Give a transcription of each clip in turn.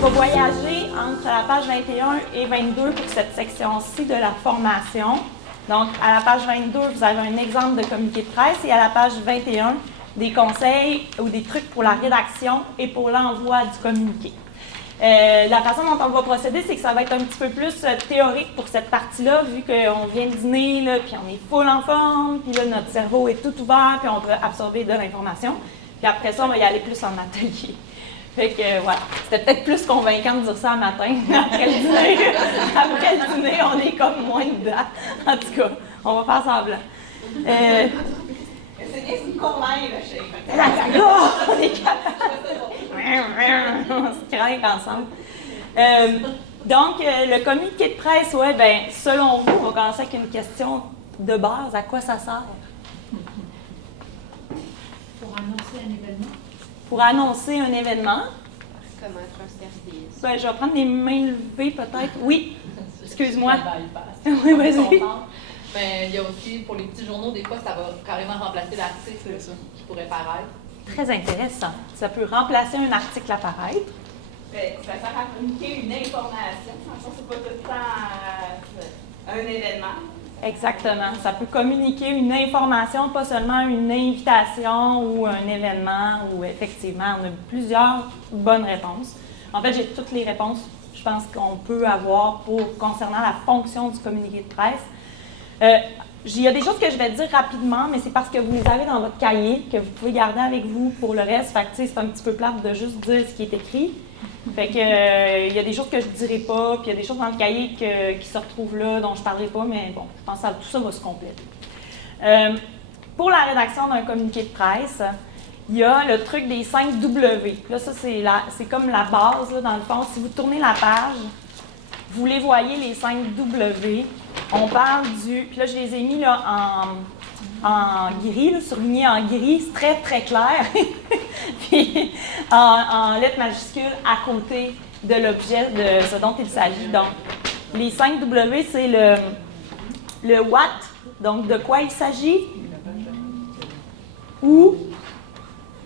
va voyager entre la page 21 et 22 pour cette section-ci de la formation. Donc, à la page 22, vous avez un exemple de communiqué de presse et à la page 21, des conseils ou des trucs pour la rédaction et pour l'envoi du communiqué. La façon dont on va procéder, c'est que ça va être un petit peu plus théorique pour cette partie-là, vu qu'on vient de dîner, là, puis on est full en forme, puis là, notre cerveau est tout ouvert, puis on peut absorber de l'information. Puis après ça, on va y aller plus en atelier. Fait que voilà, c'était peut-être plus convaincant de dire ça le matin. Après le dîner, on est comme moins dedans. En tout cas, on va faire semblant. C'est bien ce qu'on aille, le chef. On est capable. On se craint ensemble. Donc, le communiqué de presse, ouais, ben, selon vous, on va commencer avec une question de base. À quoi ça sert? Pour annoncer un événement. Pour annoncer un événement. Comment être un service? Ben, je vais prendre les mains levées, peut-être. Oui. Excuse-moi. Oui, vas-y. Mais il y a aussi, pour les petits journaux, des fois, ça va carrément remplacer l'article qui pourrait paraître. Très intéressant. Ça peut remplacer un article à paraître. Ça sert à communiquer une information. En fait, c'est pas tout le temps un événement. Exactement. Ça peut communiquer une information, pas seulement une invitation ou un événement où effectivement, on a plusieurs bonnes réponses. En fait, j'ai toutes les réponses, je pense, qu'on peut avoir concernant la fonction du communiqué de presse. Il y a des choses que je vais dire rapidement, mais c'est parce que vous les avez dans votre cahier, que vous pouvez garder avec vous pour le reste. Fait que, c'est un petit peu plate de juste dire ce qui est écrit. Fait que, il y a des choses que je ne dirai pas, puis il y a des choses dans le cahier qui se retrouvent là, dont je ne parlerai pas, mais bon, je pense que tout ça va se compléter. Pour la rédaction d'un communiqué de presse, il y a le truc des 5 W. Là, ça, c'est comme la base, là, dans le fond. Si vous tournez la page, vous les voyez, les 5 W. On parle du... Puis là, je les ai mis là, en gris, là, surlignés en gris. C'est très, très clair. Puis en lettres majuscules à côté de l'objet de ce dont il s'agit. Donc, les 5 W, c'est le what, donc de quoi il s'agit, où,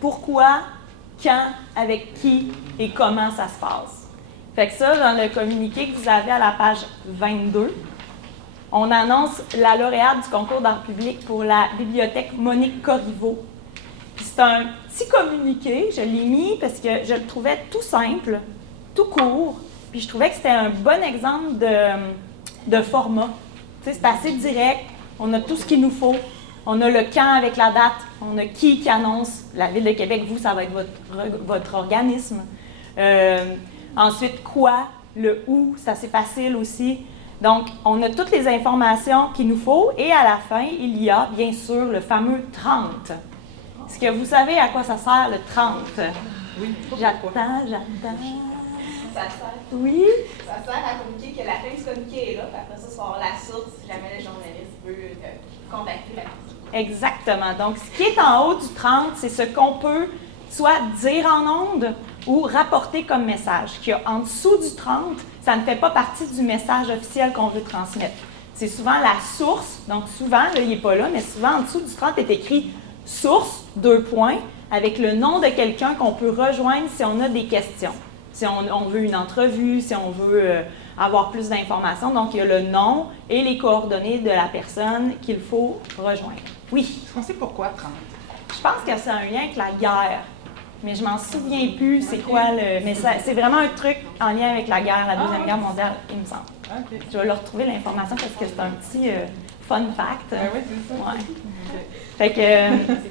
pourquoi, quand, avec qui et comment ça se passe. Fait que ça, dans le communiqué que vous avez à la page 22, on annonce la lauréate du concours d'art public pour la bibliothèque Monique Corriveau. Puis c'est un petit communiqué, je l'ai mis parce que je le trouvais tout simple, tout court, puis je trouvais que c'était un bon exemple de format. Tu sais, c'est assez direct, on a tout ce qu'il nous faut, on a le quand avec la date, on a qui annonce, la Ville de Québec, vous, ça va être votre organisme. Ensuite, quoi, le où, c'est assez facile aussi. Donc, on a toutes les informations qu'il nous faut et à la fin, il y a bien sûr le fameux 30. Est-ce que vous savez à quoi ça sert le 30? Oui. J'attends. Ça sert. Oui? Ça sert à communiquer que la fin du communiqué est là, puis après ça, ça va avoir la source si jamais le journaliste veut contacter la personne. Exactement. Donc, ce qui est en haut du 30, c'est ce qu'on peut soit dire en ondes ou rapporter comme message. Ce qu'il y a en dessous du 30, ça ne fait pas partie du message officiel qu'on veut transmettre. C'est souvent la source. Donc, souvent, là, il n'est pas là, mais souvent, en dessous du 30 est écrit « source », 2 points, avec le nom de quelqu'un qu'on peut rejoindre si on a des questions. Si on veut une entrevue, si on veut avoir plus d'informations. Donc, il y a le nom et les coordonnées de la personne qu'il faut rejoindre. Oui? Est-ce qu'on sait pourquoi 30? Je pense que c'est un lien avec la guerre, mais je m'en souviens plus c'est quoi le message. C'est vraiment un truc en lien avec la guerre, la Deuxième Guerre mondiale, il me semble. OK. Je vais leur retrouver l'information parce que c'est un petit fun fact. Oui, c'est ça. Ouais. Fait que...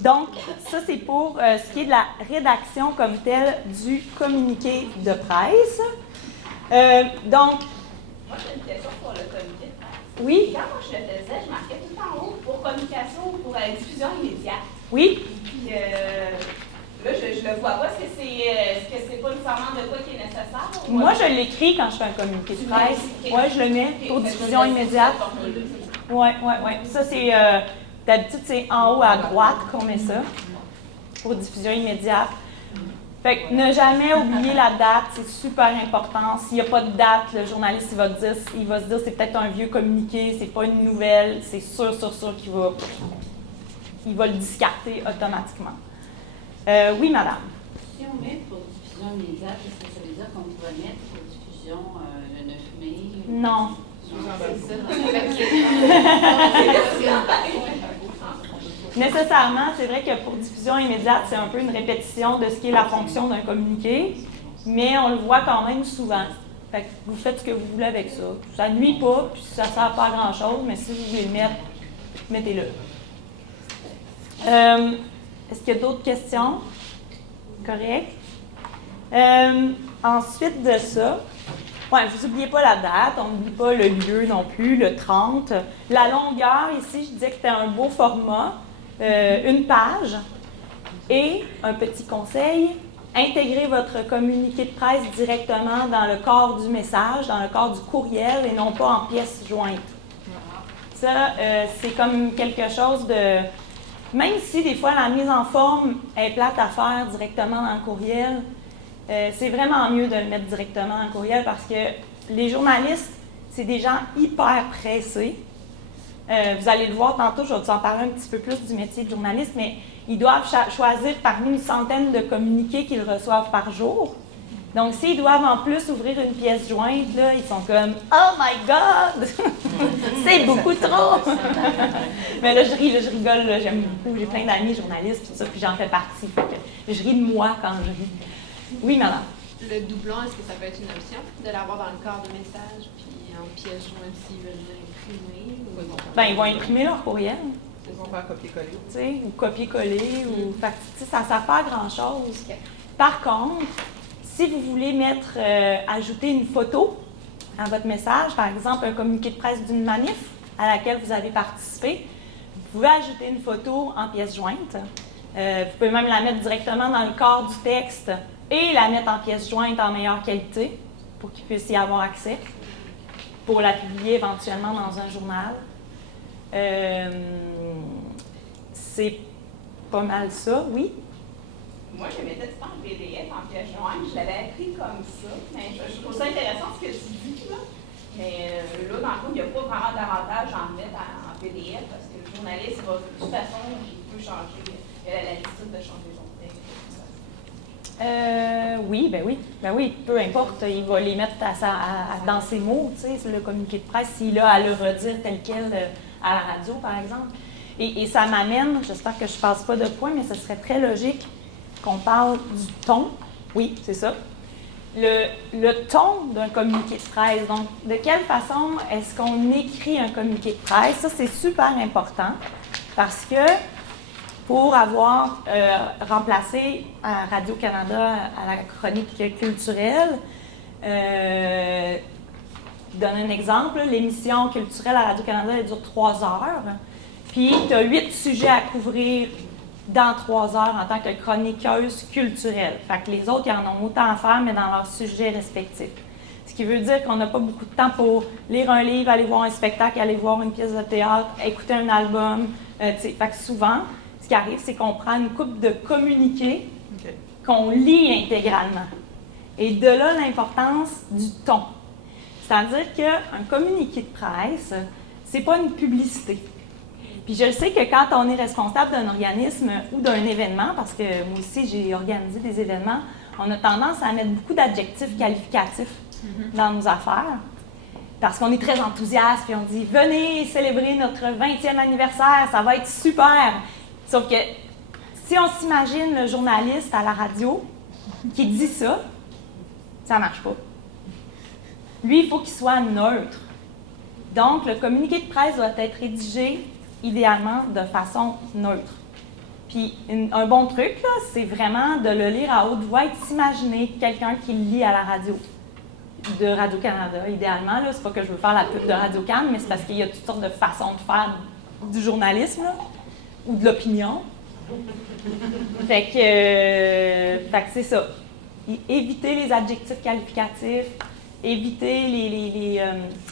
donc, ça, c'est pour ce qui est de la rédaction comme telle du communiqué de presse. Donc... Moi, j'ai une question pour le communiqué de presse. Oui? Quand moi, je le faisais, je marquais tout en haut pour communication ou pour diffusion immédiate. Oui? Puis là, je le vois pas. Est-ce que c'est pas nécessairement de quoi qui est nécessaire? Ou... Moi, je l'écris quand je fais un communiqué de presse. Oui, je le mets pour diffusion immédiate. Oui. Ça, c'est... d'habitude, c'est en haut à droite qu'on met ça, pour diffusion immédiate. Fait que ne jamais oublier la date, c'est super important. S'il n'y a pas de date, le journaliste, il va se dire c'est peut-être un vieux communiqué, c'est pas une nouvelle, c'est sûr qu'il va le discarter automatiquement. Oui, madame. Si on met pour diffusion diffusion immédiate, est-ce que ça veut dire qu'on pourrait mettre aux diffusions le 9 mai? Non. Nécessairement, c'est vrai que pour diffusion immédiate, c'est un peu une répétition de ce qui est la fonction d'un communiqué, mais on le voit quand même souvent. Fait que vous faites ce que vous voulez avec ça. Ça ne nuit pas, puis ça ne sert pas à grand-chose, mais si vous voulez le mettre, mettez-le. Est-ce qu'il y a d'autres questions? Correct. Ensuite de ça, vous n'oubliez pas la date, on n'oublie pas le lieu non plus, le 30. La longueur, ici, je disais que c'était un beau format, une page. Et un petit conseil, intégrez votre communiqué de presse directement dans le corps du message, dans le corps du courriel et non pas en pièces jointes. Ça, c'est comme quelque chose de... Même si des fois la mise en forme est plate à faire directement dans le courriel, c'est vraiment mieux de le mettre directement dans le courriel parce que les journalistes, c'est des gens hyper pressés. Vous allez le voir tantôt, je vais vous en parler un petit peu plus du métier de journaliste, mais ils doivent choisir parmi une centaine de communiqués qu'ils reçoivent par jour. Donc, s'ils doivent en plus ouvrir une pièce jointe, là, ils sont comme « Oh my God! C'est beaucoup trop! » Mais là, je ris, là, je rigole, là, j'aime beaucoup. J'ai plein d'amis journalistes, tout ça, puis j'en fais partie. Fait que je ris de moi quand je ris. Oui, madame? Le doublon, est-ce que ça peut être une option de l'avoir dans le corps de message, puis en pièce jointe s'ils veulent l'imprimer? Bien, ils vont imprimer leur courriel. Ils vont faire copier-coller. Tu sais, ou copier-coller, ou... Fait que, tu sais, ça ne sert pas à grand-chose. Par contre, si vous voulez ajouter une photo à votre message, par exemple un communiqué de presse d'une manif à laquelle vous avez participé, vous pouvez ajouter une photo en pièce jointe. Vous pouvez même la mettre directement dans le corps du texte et la mettre en pièce jointe en meilleure qualité pour qu'ils puissent y avoir accès, pour la publier éventuellement dans un journal. C'est pas mal ça, oui? Moi, je mettais tout le temps en PDF, en pièce jointe. Je l'avais appris comme ça. Mais je trouve ça intéressant ce que tu dis, là. Mais là, dans le fond, il n'y a pas vraiment d'avantage à en mettre en PDF parce que le journaliste, va, de toute façon, il peut changer. Il a la latitude de changer son texte. Oui, peu importe. Il va les mettre dans ses mots, tu sais, le communiqué de presse, s'il a à le redire tel quel à la radio, par exemple. Et ça m'amène, j'espère que je ne passe pas de point, mais ce serait très logique qu'on parle du ton. Oui, c'est ça. Le ton d'un communiqué de presse. Donc, de quelle façon est-ce qu'on écrit un communiqué de presse? Ça, c'est super important parce que pour avoir remplacé à Radio-Canada à la chronique culturelle, je donne un exemple, l'émission culturelle à Radio-Canada, elle dure 3 heures. Puis, tu as 8 sujets à couvrir dans 3 heures en tant que chroniqueuse culturelle. Fait que les autres, ils en ont autant à faire, mais dans leurs sujets respectifs. Ce qui veut dire qu'on n'a pas beaucoup de temps pour lire un livre, aller voir un spectacle, aller voir une pièce de théâtre, écouter un album. Fait que souvent, ce qui arrive, c'est qu'on prend une couple de communiqués qu'on lit intégralement. Et de là, l'importance du ton. C'est-à-dire qu'un communiqué de presse, c'est pas une publicité. Puis je le sais que quand on est responsable d'un organisme ou d'un événement, parce que moi aussi j'ai organisé des événements, on a tendance à mettre beaucoup d'adjectifs qualificatifs dans nos affaires, parce qu'on est très enthousiaste, puis on dit « Venez célébrer notre 20e anniversaire, ça va être super! » Sauf que si on s'imagine le journaliste à la radio qui dit ça, ça ne marche pas. Lui, il faut qu'il soit neutre. Donc, le communiqué de presse doit être rédigé idéalement de façon neutre. Puis, un bon truc, là, c'est vraiment de le lire à haute voix et de s'imaginer quelqu'un qui le lit à la radio, de Radio-Canada, idéalement. Là, c'est pas que je veux faire la pub de Radio-Can, mais c'est parce qu'il y a toutes sortes de façons de faire du journalisme, là, ou de l'opinion. Fait que c'est ça. Évitez les adjectifs qualificatifs, évitez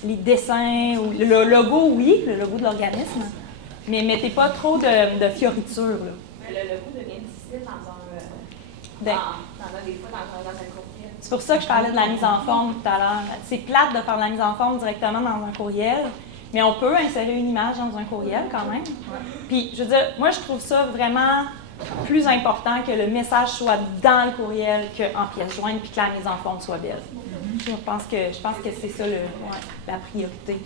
les dessins, ou le logo, oui, le logo de l'organisme, mais mettez pas trop de fioritures. Là. Mais le logo devient difficile dans un courriel. C'est pour ça que je parlais de la mise en forme tout à l'heure. C'est plate de faire la mise en forme directement dans un courriel, mais on peut insérer une image dans un courriel quand même. Puis, je veux dire, moi, je trouve ça vraiment plus important que le message soit dans le courriel qu'en pièce jointe puis que la mise en forme soit belle. Je pense que c'est ça la priorité.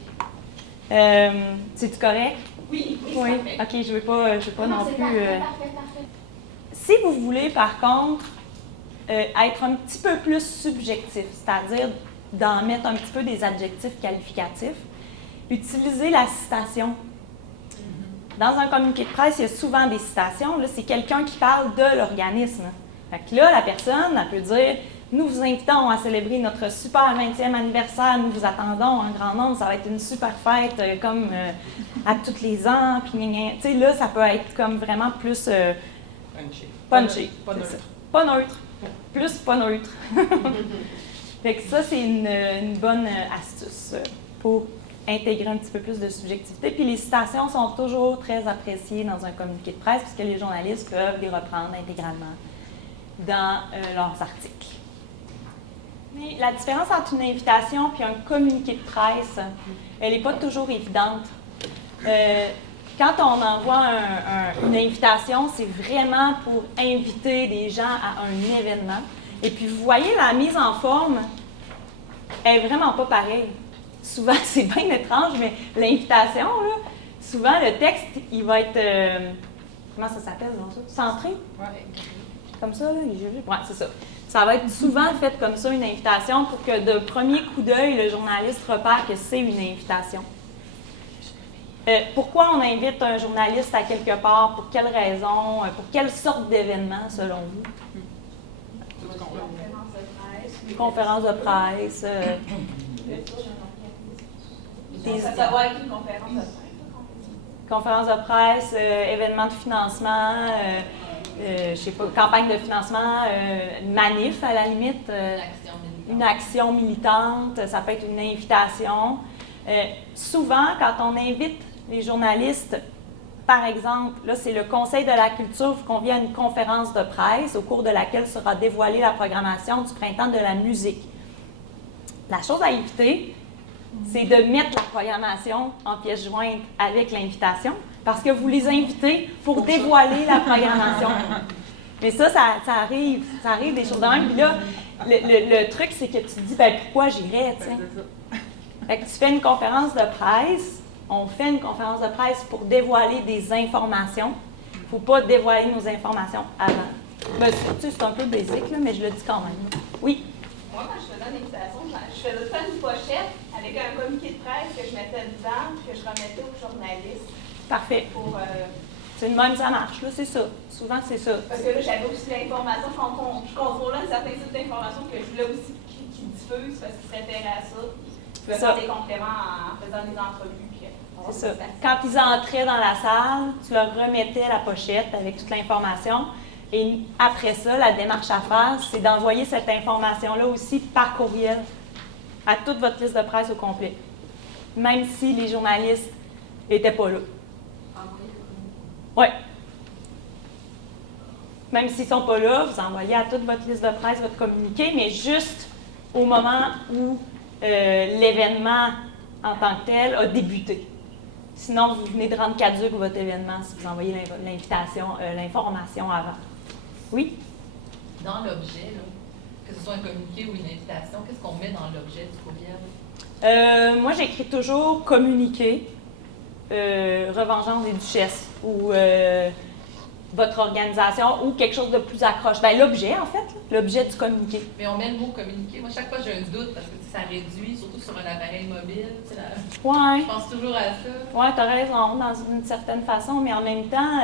C'est-tu correct? Oui, Oui. OK, je ne veux pas non plus. Parfait. Si vous voulez, par contre, être un petit peu plus subjectif, c'est-à-dire d'en mettre un petit peu des adjectifs qualificatifs, utilisez la citation. Dans un communiqué de presse, il y a souvent des citations. Là, c'est quelqu'un qui parle de l'organisme. Fait que là, la personne, elle peut dire « Nous vous invitons à célébrer notre super 20e anniversaire. Nous vous attendons en grand nombre. Ça va être une super fête comme à tous les ans. » Puis, tu sais, là, ça peut être comme vraiment plus punchy. Pas neutre. Pas neutre. Plus pas neutre. Fait que ça, c'est une bonne astuce pour intégrer un petit peu plus de subjectivité. Puis les citations sont toujours très appréciées dans un communiqué de presse puisque les journalistes peuvent les reprendre intégralement dans leurs articles. Mais la différence entre une invitation et un communiqué de presse, elle n'est pas toujours évidente. Quand on envoie une invitation, c'est vraiment pour inviter des gens à un événement. Et puis, vous voyez, la mise en forme n'est vraiment pas pareille. Souvent, c'est bien étrange, mais l'invitation, là, souvent, le texte, il va être, comment ça s'appelle, ça? Centré? Ouais. Comme ça, là, ouais, c'est ça. Ça va être souvent fait comme ça, une invitation, pour que de premier coup d'œil, le journaliste repère que c'est une invitation. Pourquoi on invite un journaliste à quelque part? Pour quelle raison? Pour quelle sorte d'événement, selon vous? Conférence de presse. Ça va être une conférence de presse. Conférence de presse, événement de financement, je sais pas, campagne de financement, manif à la limite, une action militante, ça peut être une invitation. Souvent, quand on invite les journalistes, par exemple, là, c'est le Conseil de la culture qui convie à une conférence de presse au cours de laquelle sera dévoilée la programmation du Printemps de la musique. La chose à éviter, c'est de mettre la programmation en pièce jointe avec l'invitation, parce que vous les invitez pour dévoiler la programmation. Mais ça arrive des choses de même. Puis là, le truc, c'est que tu te dis, ben pourquoi j'irais, tu sais? Fait que tu fais une conférence de presse, on fait une conférence de presse pour dévoiler des informations. Il ne faut pas dévoiler nos informations avant. Ben, tu sais, c'est un peu basique, là, mais je le dis quand même. Oui? Moi, quand je faisais une invitation, je faisais tout une pochette avec un communiqué de presse que je mettais dedans et que je remettais aux journalistes. Parfait. Pour, c'est une bonne, ça marche, là, c'est ça. Souvent, c'est ça. Parce que là, j'avais aussi l'information, je contrôlais un certain type d'information que je voulais aussi qu'ils diffusent parce qu'ils se référaient à ça. Je pouvais faire des compléments en faisant des entrevues. C'est ça. Quand ils entraient dans la salle, tu leur remettais la pochette avec toute l'information. Et après ça, la démarche à faire, c'est d'envoyer cette information-là aussi par courriel à toute votre liste de presse au complet. Même si les journalistes n'étaient pas là. Oui. Même s'ils ne sont pas là, vous envoyez à toute votre liste de presse votre communiqué, mais juste au moment où l'événement en tant que tel a débuté. Sinon, vous venez de rendre caduque votre événement si vous envoyez l'information avant. Oui? Dans l'objet, que ce soit un communiqué ou une invitation, qu'est-ce qu'on met dans l'objet du courriel? Moi, j'écris toujours communiqué, Revengeance des Duchesses ou votre organisation ou quelque chose de plus accroche. Bien, l'objet, en fait, l'objet du communiqué. Mais on met le mot communiqué. Moi, chaque fois, j'ai un doute parce que ça réduit, surtout sur un appareil mobile. Ouais. Je pense toujours à ça. Oui, tu as raison, dans une certaine façon, mais en même temps,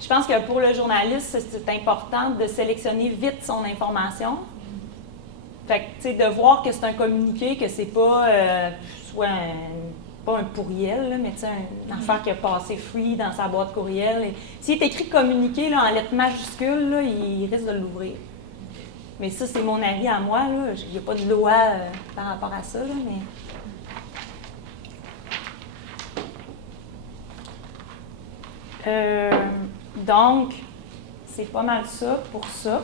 je pense que pour le journaliste, c'est important de sélectionner vite son information. Fait que, tu sais, de voir que c'est un communiqué, que c'est pas pas un pourriel, là, mais tu sais, une affaire qui a passé free dans sa boîte courriel. S'il est écrit communiqué là, en lettres majuscules, là, il risque de l'ouvrir. Mais ça, c'est mon avis à moi. Il n'y a pas de loi par rapport à ça, là, mais... Donc, c'est pas mal ça pour ça.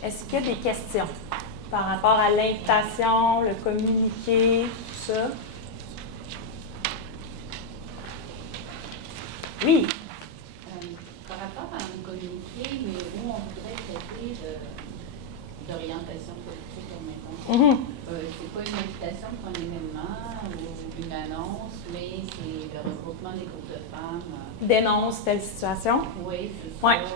Est-ce qu'il y a des questions par rapport à l'invitation, le communiqué, tout ça? Oui. Par rapport à un communiqué, mais où on voudrait traiter d'orientation politique en même temps. C'est pas une invitation pour un événement ou une annonce, mais c'est le regroupement des groupes de femmes. Dénonce telle situation. Oui, c'est ça. Ouais. Ou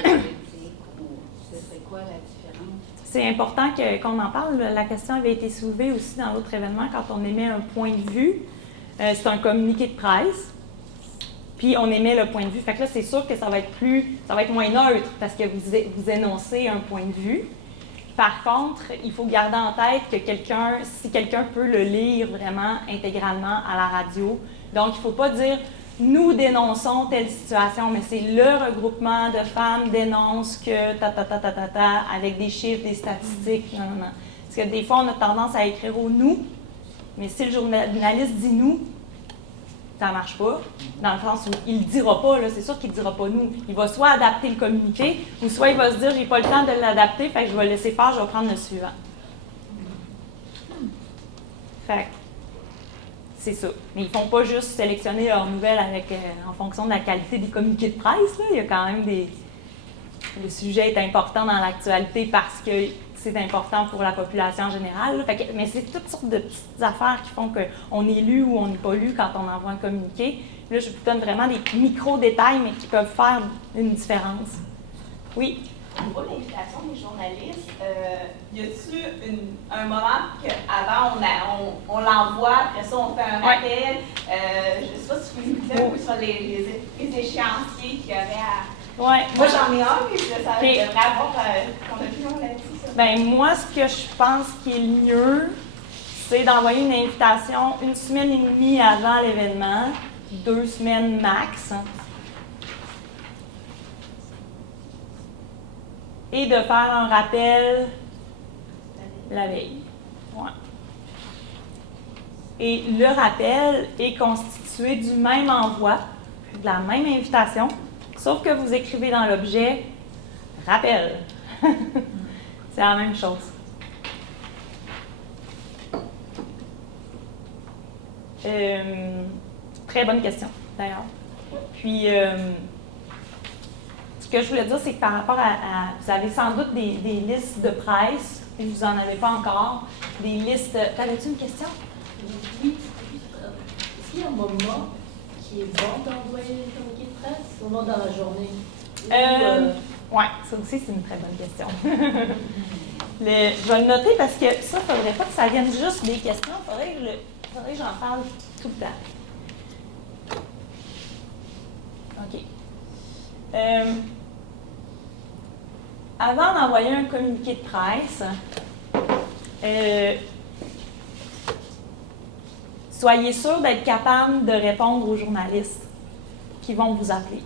politique, ou ce serait quoi la différence? C'est important qu'on en parle. La question avait été soulevée aussi dans l'autre événement quand on émet un point de vue. C'est un communiqué de presse. Puis on émet le point de vue. Fait que là, c'est sûr que ça va être moins neutre parce que vous énoncez un point de vue. Par contre, il faut garder en tête que si quelqu'un peut le lire vraiment intégralement à la radio, donc il ne faut pas dire « nous dénonçons telle situation », mais c'est le regroupement de femmes dénonce que avec des chiffres, des statistiques, non. Parce que des fois, on a tendance à écrire au « nous », mais si le journaliste dit « nous », ça ne marche pas, dans le sens où il ne le dira pas, là, c'est sûr qu'il ne dira pas nous. Il va soit adapter le communiqué, ou soit il va se dire « j'ai pas le temps de l'adapter, fait que je vais laisser faire, je vais prendre le suivant ». Fait que c'est ça. Mais ils ne font pas juste sélectionner leurs nouvelles en fonction de la qualité des communiqués de presse. Là. Il y a quand même le sujet est important dans l'actualité parce que c'est important pour la population en général. Mais c'est toutes sortes de petites affaires qui font qu'on est lu ou on n'est pas lu quand on envoie un communiqué. Là, je vous donne vraiment des micro-détails, mais qui peuvent faire une différence. Oui? Au niveau de l'invitation des journalistes, y a-t-il un moment qu'avant on l'envoie, après ça on fait un rappel? Je ne sais pas si vous pouvez nous dire sur les échéanciers qu'il y aurait à... Ouais. Moi j'en ai un, mais ça devrait avoir ton opinion là-dessus. Bien, moi, ce que je pense qui est le mieux, c'est d'envoyer une invitation 1 semaine et demie avant l'événement, 2 semaines max. Et de faire un rappel la veille. Ouais. Et le rappel est constitué du même envoi, de la même invitation, sauf que vous écrivez dans l'objet « rappel ». C'est la même chose. Très bonne question, d'ailleurs. Puis, ce que je voulais dire, c'est que par rapport vous avez sans doute des listes de presse, et vous n'en avez pas encore, des listes... T'avais-tu une question? Oui. Est-ce qu'il y a un moment qui est bon d'envoyer les communiqués de presse, au moment dans la journée? Oui, ça aussi, c'est une très bonne question. Je vais le noter parce que ça, il ne faudrait pas que ça vienne juste des questions. Il faudrait que j'en parle tout le temps. OK. Avant d'envoyer un communiqué de presse, soyez sûr d'être capable de répondre aux journalistes qui vont vous appeler.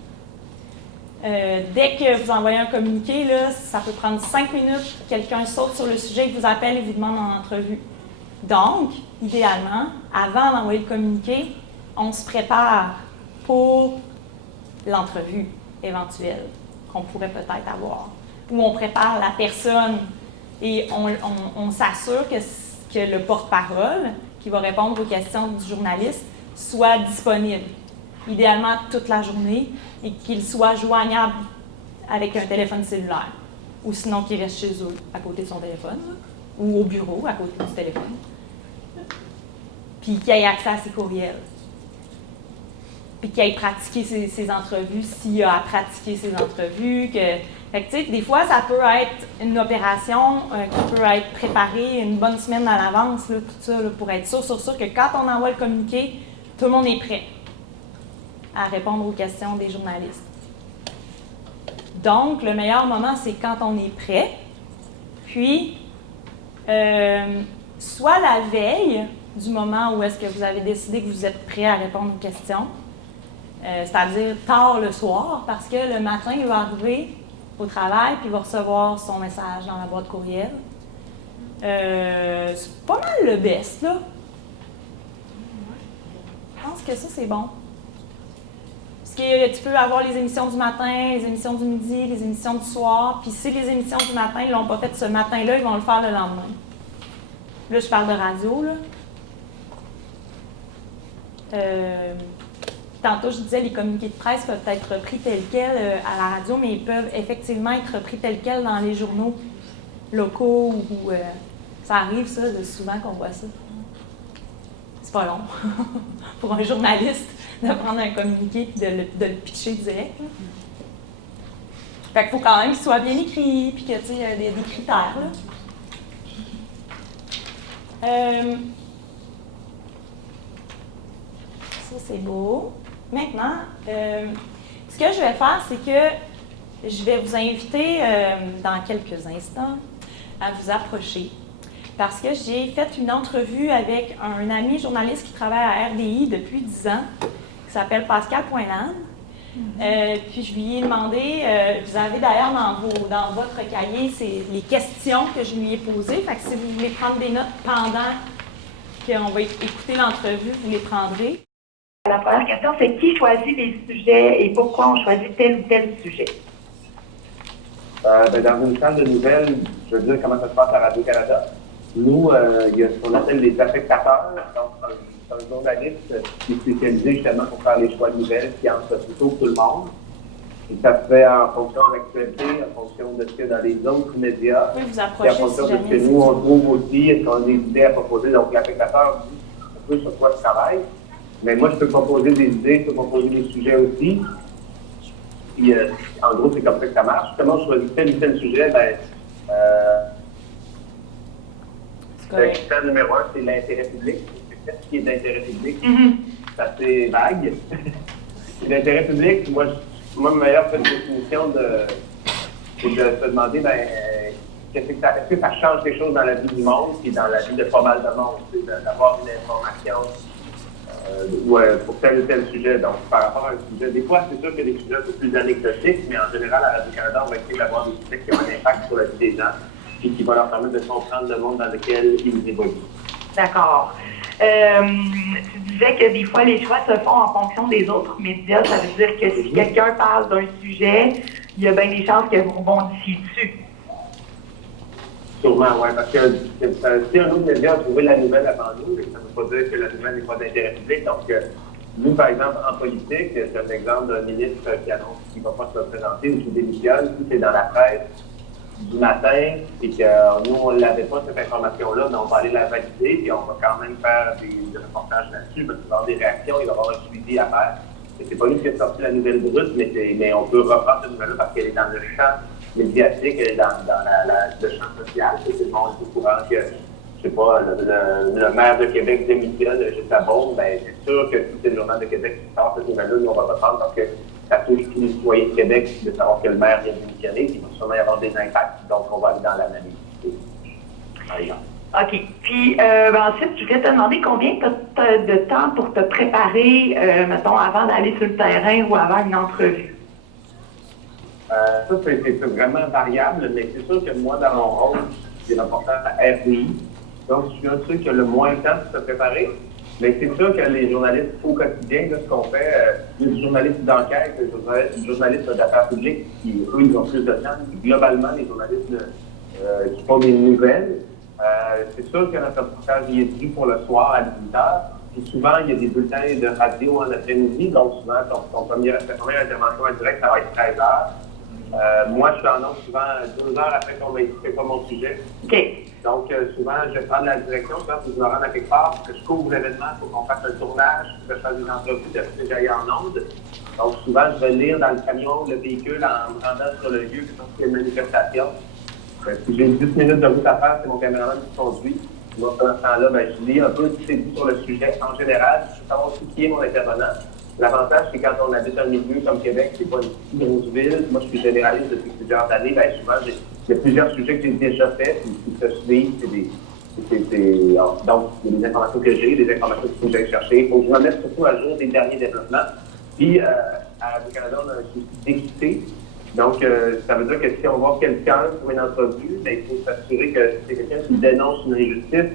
Dès que vous envoyez un communiqué, là, ça peut prendre 5 minutes, quelqu'un saute sur le sujet, vous appelle et vous demande en entrevue. Donc, idéalement, avant d'envoyer le communiqué, on se prépare pour l'entrevue éventuelle qu'on pourrait peut-être avoir. Ou on prépare la personne et on s'assure que le porte-parole qui va répondre aux questions du journaliste soit disponible. Idéalement toute la journée, et qu'il soit joignable avec un téléphone cellulaire. Ou sinon qu'il reste chez eux, à côté de son téléphone, ou au bureau, à côté du téléphone. Puis qu'il ait accès à ses courriels. Puis qu'il ait pratiqué ses entrevues, s'il a à pratiquer ses entrevues. Fait que, tu sais, des fois, ça peut être une opération qui peut être préparée une bonne semaine à l'avance, là, tout ça, là, pour être sûr que quand on envoie le communiqué, tout le monde est prêt à répondre aux questions des journalistes. Donc, le meilleur moment, c'est quand on est prêt. Puis, soit la veille du moment où est-ce que vous avez décidé que vous êtes prêt à répondre aux questions, c'est-à-dire tard le soir, parce que le matin, il va arriver au travail puis il va recevoir son message dans la boîte courriel. C'est pas mal le best, là. Je pense que ça, c'est bon. Parce que tu peux avoir les émissions du matin, les émissions du midi, les émissions du soir. Puis si les émissions du matin, ils ne l'ont pas fait ce matin-là, ils vont le faire le lendemain. Là, je parle de radio, là. Tantôt, je disais, les communiqués de presse peuvent être repris tels quels à la radio, mais ils peuvent effectivement être repris tels quels dans les journaux locaux ou ça arrive, ça, souvent qu'on voit ça. C'est pas long pour un journaliste de prendre un communiqué et de le pitcher direct. Fait qu'il faut quand même qu'il soit bien écrit, puis que, tu sais, il y a des critères, là. Ça, c'est beau. Maintenant, ce que je vais faire, c'est que je vais vous inviter dans quelques instants à vous approcher parce que j'ai fait une entrevue avec un ami journaliste qui travaille à RDI depuis 10 ans, qui s'appelle Pascal Poinlane. Puis je lui ai demandé, vous avez d'ailleurs dans votre cahier les questions que je lui ai posées, fait que si vous voulez prendre des notes pendant qu'on va écouter l'entrevue, vous les prendrez. La première question, c'est qui choisit les sujets et pourquoi on choisit tel ou tel sujet? Dans une salle de nouvelles, je veux dire comment ça se passe à Radio-Canada. Nous, il y a ce qu'on appelle les affectateurs. Donc, c'est un journaliste qui est spécialisé justement pour faire les choix de nouvelles, qui en fait plutôt tout le monde. Et ça se fait en fonction de l'actualité, en fonction de ce qu'il y a dans les autres médias. Oui, vous approchez, et en fonction de ce que nous, on trouve aussi, est-ce qu'on a des idées à proposer. Donc, l'affectateur dit un peu sur quoi il travaille. Mais moi, je peux proposer des idées, je peux proposer des sujets aussi. Puis, en gros, c'est comme ça que ça marche. Comment je choisis tel ou tel sujet? Le critère numéro 1, c'est l'intérêt public. Qu'est-ce qui est d'intérêt public? C'est assez vague. L'intérêt public, moi, ma meilleure définition c'est de se demander, est-ce que ça change quelque chose dans la vie du monde et dans la vie de pas mal de monde? C'est d'avoir une information pour tel ou tel sujet. Donc, par rapport à un sujet, des fois, c'est sûr que des sujets un peu plus anecdotiques, mais en général, à Radio-Canada, on va essayer d'avoir des sujets qui ont un impact sur la vie des gens et qui vont leur permettre de comprendre le monde dans lequel ils évoluent. D'accord. Tu disais que des fois, les choix se font en fonction des autres médias. Ça veut dire que si quelqu'un parle d'un sujet, il y a bien des chances que vous rebondissiez dessus. Sûrement, oui, parce que si un autre média a trouvé la nouvelle avant nous, ça ne veut pas dire que la nouvelle n'est pas d'intérêt public. Donc, nous, par exemple, en politique, c'est un exemple d'un ministre qui annonce qu'il ne va pas se représenter ou qui démissionne. Si c'est dans la presse du matin et que nous, on ne l'avait pas, cette information-là, mais on va aller la valider et on va quand même faire des reportages là-dessus parce qu'il va y avoir des réactions, il va y avoir un suivi à faire. Et c'est pas nous qui a sorti la nouvelle brute, mais on peut reprendre cette nouvelle-là parce qu'elle est dans le champ médiatique, elle est dans le champ social. C'est le monde au courant que, je sais pas, le maire de Québec démissionne juste à Beaune, bien, c'est sûr que si c'est le Journal de Québec qui sort cette nouvelle-là, nous, on va reprendre parce que ça touche tous les citoyens de Québec de savoir que le maire vient de démissionner, puis il va sûrement y avoir des impacts. Donc, on va aller dans l'analyse. Par exemple. OK. Puis, ensuite, je voulais te demander combien tu as de temps pour te préparer, mettons, avant d'aller sur le terrain ou avant une entrevue? Ça, c'est vraiment variable, mais c'est sûr que moi, dans mon rôle, c'est reporter à RDI. Donc, je suis un truc qui a le moins de temps pour se préparer. Mais c'est sûr que les journalistes au quotidien, là, ce qu'on fait, les journalistes d'enquête, les journalistes d'affaires publiques, qui, eux, ils ont plus de temps. Globalement, les journalistes qui font des nouvelles, c'est sûr que notre reportage il est dû pour le soir à 18h. Puis souvent, il y a des bulletins de radio en après-midi. Donc, souvent, ta première intervention en direct, ça va être 13h. Moi, je suis en ondes souvent 2 heures après qu'on m'ait expliqué pas mon sujet. OK. Donc, souvent, je vais prendre la direction, souvent, pour que je me rende à quelque part, pour que je couvre l'événement, pour qu'on fasse un tournage, pour que je fasse des entrevues, puis que j'aille en ondes. Donc, souvent, je vais lire dans le camion, le véhicule, en me rendant sur le lieu, quand il y a une manifestation. Si j'ai 10 minutes de route à faire, c'est mon caméraman qui conduit. Moi, pendant ce temps-là, je lis un peu ce qui s'est dit sur le sujet. En général, je veux savoir aussi qui est mon intervenant. L'avantage, c'est quand on habite un milieu comme Québec, c'est pas une si grosse ville. Moi, je suis généraliste depuis plusieurs années. Souvent, il y a plusieurs sujets que j'ai déjà faits, puis qui se suivent. Donc, il y a des informations que j'ai, des informations qu'il faut que j'aille chercher. Il faut que je me mette surtout à jour des derniers développements. Puis, à Radio-Canada, on a un souci d'équité. Donc, ça veut dire que si on voit quelqu'un pour une entrevue, il faut s'assurer que c'est quelqu'un qui dénonce une injustice.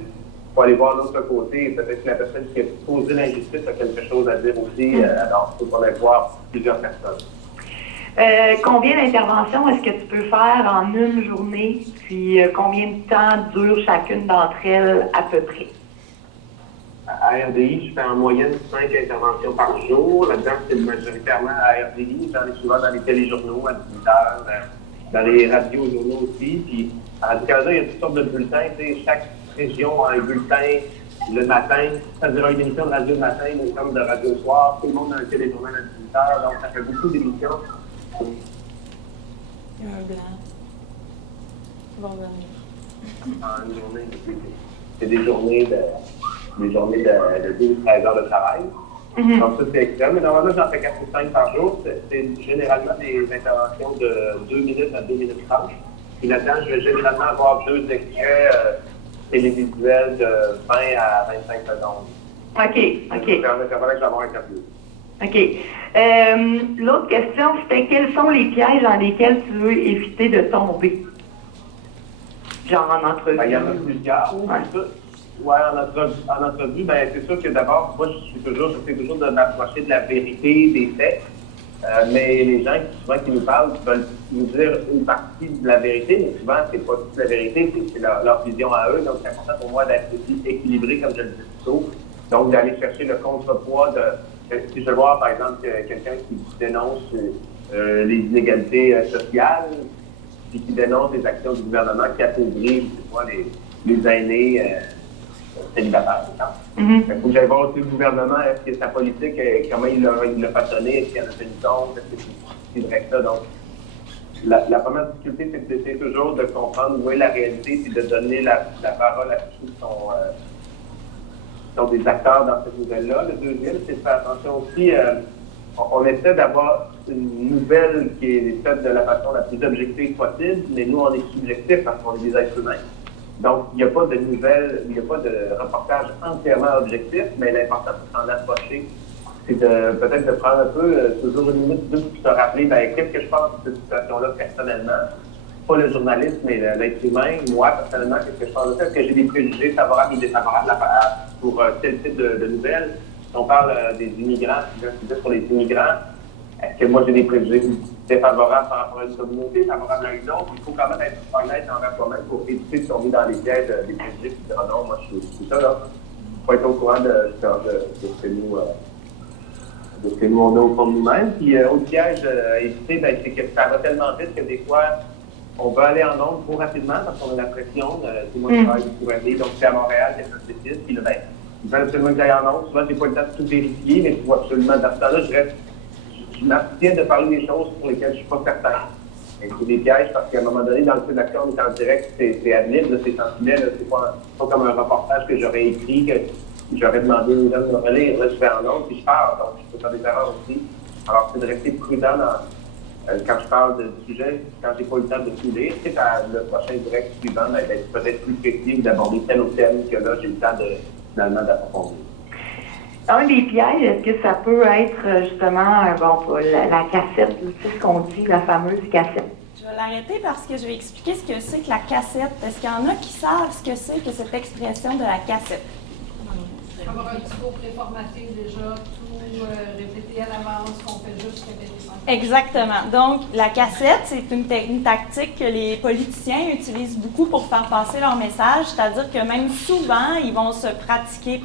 Il faut aller voir l'autre côté. Peut-être que la personne qui a posé l'injustice a quelque chose à dire aussi. Alors, il faut qu'on aille voir plusieurs personnes. Combien d'interventions est-ce que tu peux faire en une journée? Puis, combien de temps dure chacune d'entre elles à peu près? À RDI, je fais en moyenne 5 interventions par jour. Là-dedans, c'est majoritairement à RDI. J'en ai souvent dans les téléjournaux, à 18h, dans les radios journaux aussi. Puis à Radio-Canada, il y a toutes sortes de bulletins. Chaque région a un bulletin le matin. Ça veut dire une émission de radio le matin, une émission de radio le soir. Tout le monde a un téléjournal à 18h. Donc, ça fait beaucoup d'émissions. Il y a un blanc. Ils vont venir. En une journée, c'est des journées de 12-13 heures de travail. Donc ça, c'est extrême. Mais normalement, j'en fais 4 ou 5 par jour. C'est généralement des interventions de 2 minutes à 2 minutes 30. Puis là-dedans, je vais généralement avoir 2 extraits télévisuels de 20 à 25 secondes. OK. Ça permet que je vais avoir un interview. OK. L'autre question, c'était quels sont les pièges dans lesquels tu veux éviter de tomber? Genre en entrevue. Il y en a plusieurs. Ouais, en entrevue, c'est sûr que d'abord, moi, j'essaie toujours de m'approcher de la vérité des faits. Mais les gens qui nous parlent veulent nous dire une partie de la vérité, mais souvent, c'est pas toute la vérité, c'est leur vision à eux. Donc, c'est important pour moi d'être aussi équilibré, comme je le disais plus tôt. Donc, d'aller chercher le contrepoids de. Si je vois, par exemple, quelqu'un qui dénonce les inégalités sociales, puis qui dénonce les actions du gouvernement qui appauvrissent, les aînés célibataires, Il faut que j'aille voir aussi le gouvernement, est-ce que sa politique, comment il l'a façonné, est-ce qu'il y en a fait une compte, est-ce que c'est vrai que ça. Donc, la première difficulté, c'est d'essayer toujours de comprendre où est la réalité et de donner la parole à ceux qui sont des acteurs dans cette nouvelle-là. Le deuxième, c'est de faire attention aussi, on essaie d'avoir une nouvelle qui est faite de la façon la plus objective possible, mais nous, on est subjectifs parce qu'on est des êtres humains. Donc, il n'y a pas de nouvelles, il n'y a pas de reportage entièrement objectif, mais l'important, c'est de s'en approcher. C'est peut-être de prendre un peu, toujours une minute, deux, pour se rappeler, qu'est-ce que je pense de cette situation-là personnellement? Pas le journaliste, mais l'être humain. Moi, personnellement, qu'est-ce que je pense de ça? Est-ce que j'ai des préjugés favorables ou défavorables pour tel type de nouvelles? Si on parle des immigrants, sur les immigrants, est-ce que moi j'ai des préjugés défavorables par rapport à une communauté, favorables à une autre? Il faut quand même être honnête envers soi-même pour éviter de tomber dans les pièges des préjugés et dire « non, moi je suis ça, là. » Il faut être au courant de ce que nous on a au fond de nous-mêmes. Puis autre piège à éviter, c'est que ça va tellement vite que des fois, on veut aller en nombre trop rapidement parce qu'on a la pression. C'est moi qui travaille pour aller, donc c'est à Montréal, c'est ça se décide. Puis là, ils veulent absolument que j'aille en nombre. Souvent, j'ai pas le temps de tout vérifier, mais il faut absolument, dans ce temps-là, je m'abstiens de parler des choses pour lesquelles je suis pas certain. Et c'est des pièges parce qu'à un moment donné, dans le feu d'action, on est en direct, c'est admis, c'est sensible, c'est pas comme un reportage que j'aurais écrit, que j'aurais demandé aux gens de me relire. Là, je vais en nombre, puis je parle, donc je peux faire des erreurs aussi. Alors, c'est de rester prudent quand je parle du sujet, quand j'ai pas eu le temps de tout lire, c'est le prochain direct suivant, d'être peut-être plus précis ou d'aborder tel ou tel que là, j'ai le temps finalement d'approfondir. Un des pièges, est-ce que ça peut être justement la cassette, c'est ce qu'on dit, la fameuse cassette? Je vais l'arrêter parce que je vais expliquer ce que c'est que la cassette. Est-ce qu'il y en a qui savent ce que c'est que cette expression de la cassette? Avoir un discours préformaté déjà, tout répété à l'avance, qu'on fait juste répéter ça. Exactement. Donc, la cassette, c'est une tactique que les politiciens utilisent beaucoup pour faire passer leur message, c'est-à-dire que même souvent, ils vont se pratiquer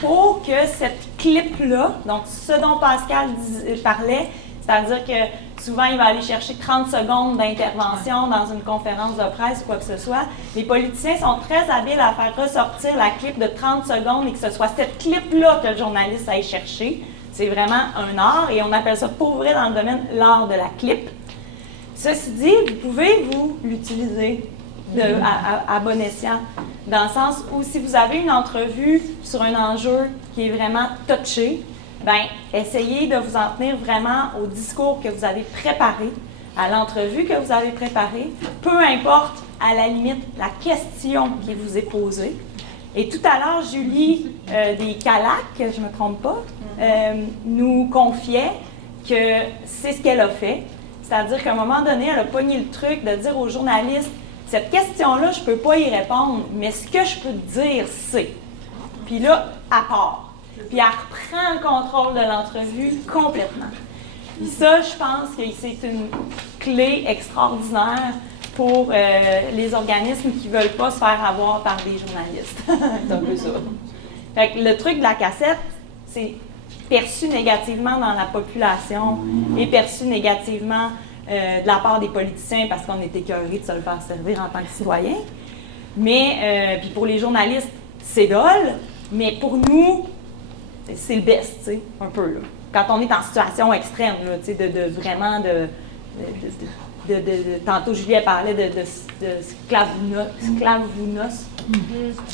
pour que cette clip-là, donc ce dont Pascal parlait, c'est-à-dire que souvent, il va aller chercher 30 secondes d'intervention dans une conférence de presse ou quoi que ce soit. Les politiciens sont très habiles à faire ressortir la clip de 30 secondes et que ce soit cette clip-là que le journaliste aille chercher. C'est vraiment un art et on appelle ça pour vrai dans le domaine l'art de la clip. Ceci dit, vous pouvez l'utiliser à bon escient, dans le sens où si vous avez une entrevue sur un enjeu qui est vraiment touché, essayez de vous en tenir vraiment au discours que vous avez préparé, à l'entrevue que vous avez préparée, peu importe, à la limite, la question qui vous est posée. Et tout à l'heure, Julie des Calac, je ne me trompe pas, nous confiait que c'est ce qu'elle a fait. C'est-à-dire qu'à un moment donné, elle a pogné le truc de dire aux journalistes, cette question-là, je ne peux pas y répondre, mais ce que je peux te dire, c'est. Puis là, à part. Puis elle reprend le contrôle de l'entrevue complètement. Puis ça, je pense que c'est une clé extraordinaire pour les organismes qui ne veulent pas se faire avoir par des journalistes. C'est un peu ça. Fait que le truc de la cassette, c'est perçu négativement dans la population et perçu négativement de la part des politiciens parce qu'on est écœurés de se le faire servir en tant que citoyen. Mais, puis pour les journalistes, c'est dole, mais pour nous, c'est le best, tu sais, un peu, là. Quand on est en situation extrême, là, tu sais, vraiment tantôt, Juliette parlait de sclavounos.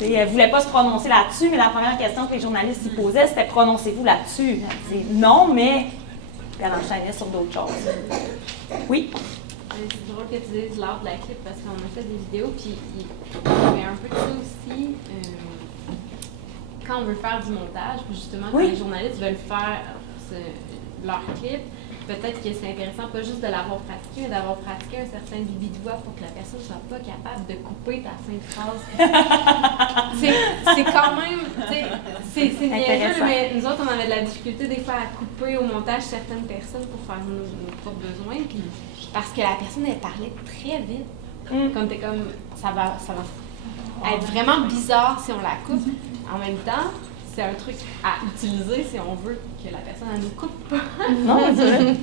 Elle ne voulait pas se prononcer là-dessus, mais la première question que les journalistes y posaient, c'était « prononcez-vous là-dessus? » Non, mais elle enchaînait sur d'autres choses. Oui? C'est drôle que tu dises l'art de la clip parce qu'on a fait des vidéos, puis il y avait un peu de ça aussi. Quand on veut faire du montage, puis justement, quand les journalistes veulent faire leur clip, peut-être que c'est intéressant pas juste de l'avoir pratiqué, mais d'avoir pratiqué un certain débit de voix pour que la personne soit pas capable de couper ta fin de phrase. C'est quand même, c'est niaiseux, mais nous autres, on avait de la difficulté des fois à couper au montage certaines personnes pour faire nos propres besoins, puis parce que la personne, elle parlait très vite. Comme t'es comme, ça va être vraiment bizarre si on la coupe. En même temps, c'est un truc à utiliser si on veut que la personne ne nous coupe pas. Non, c'est vrai.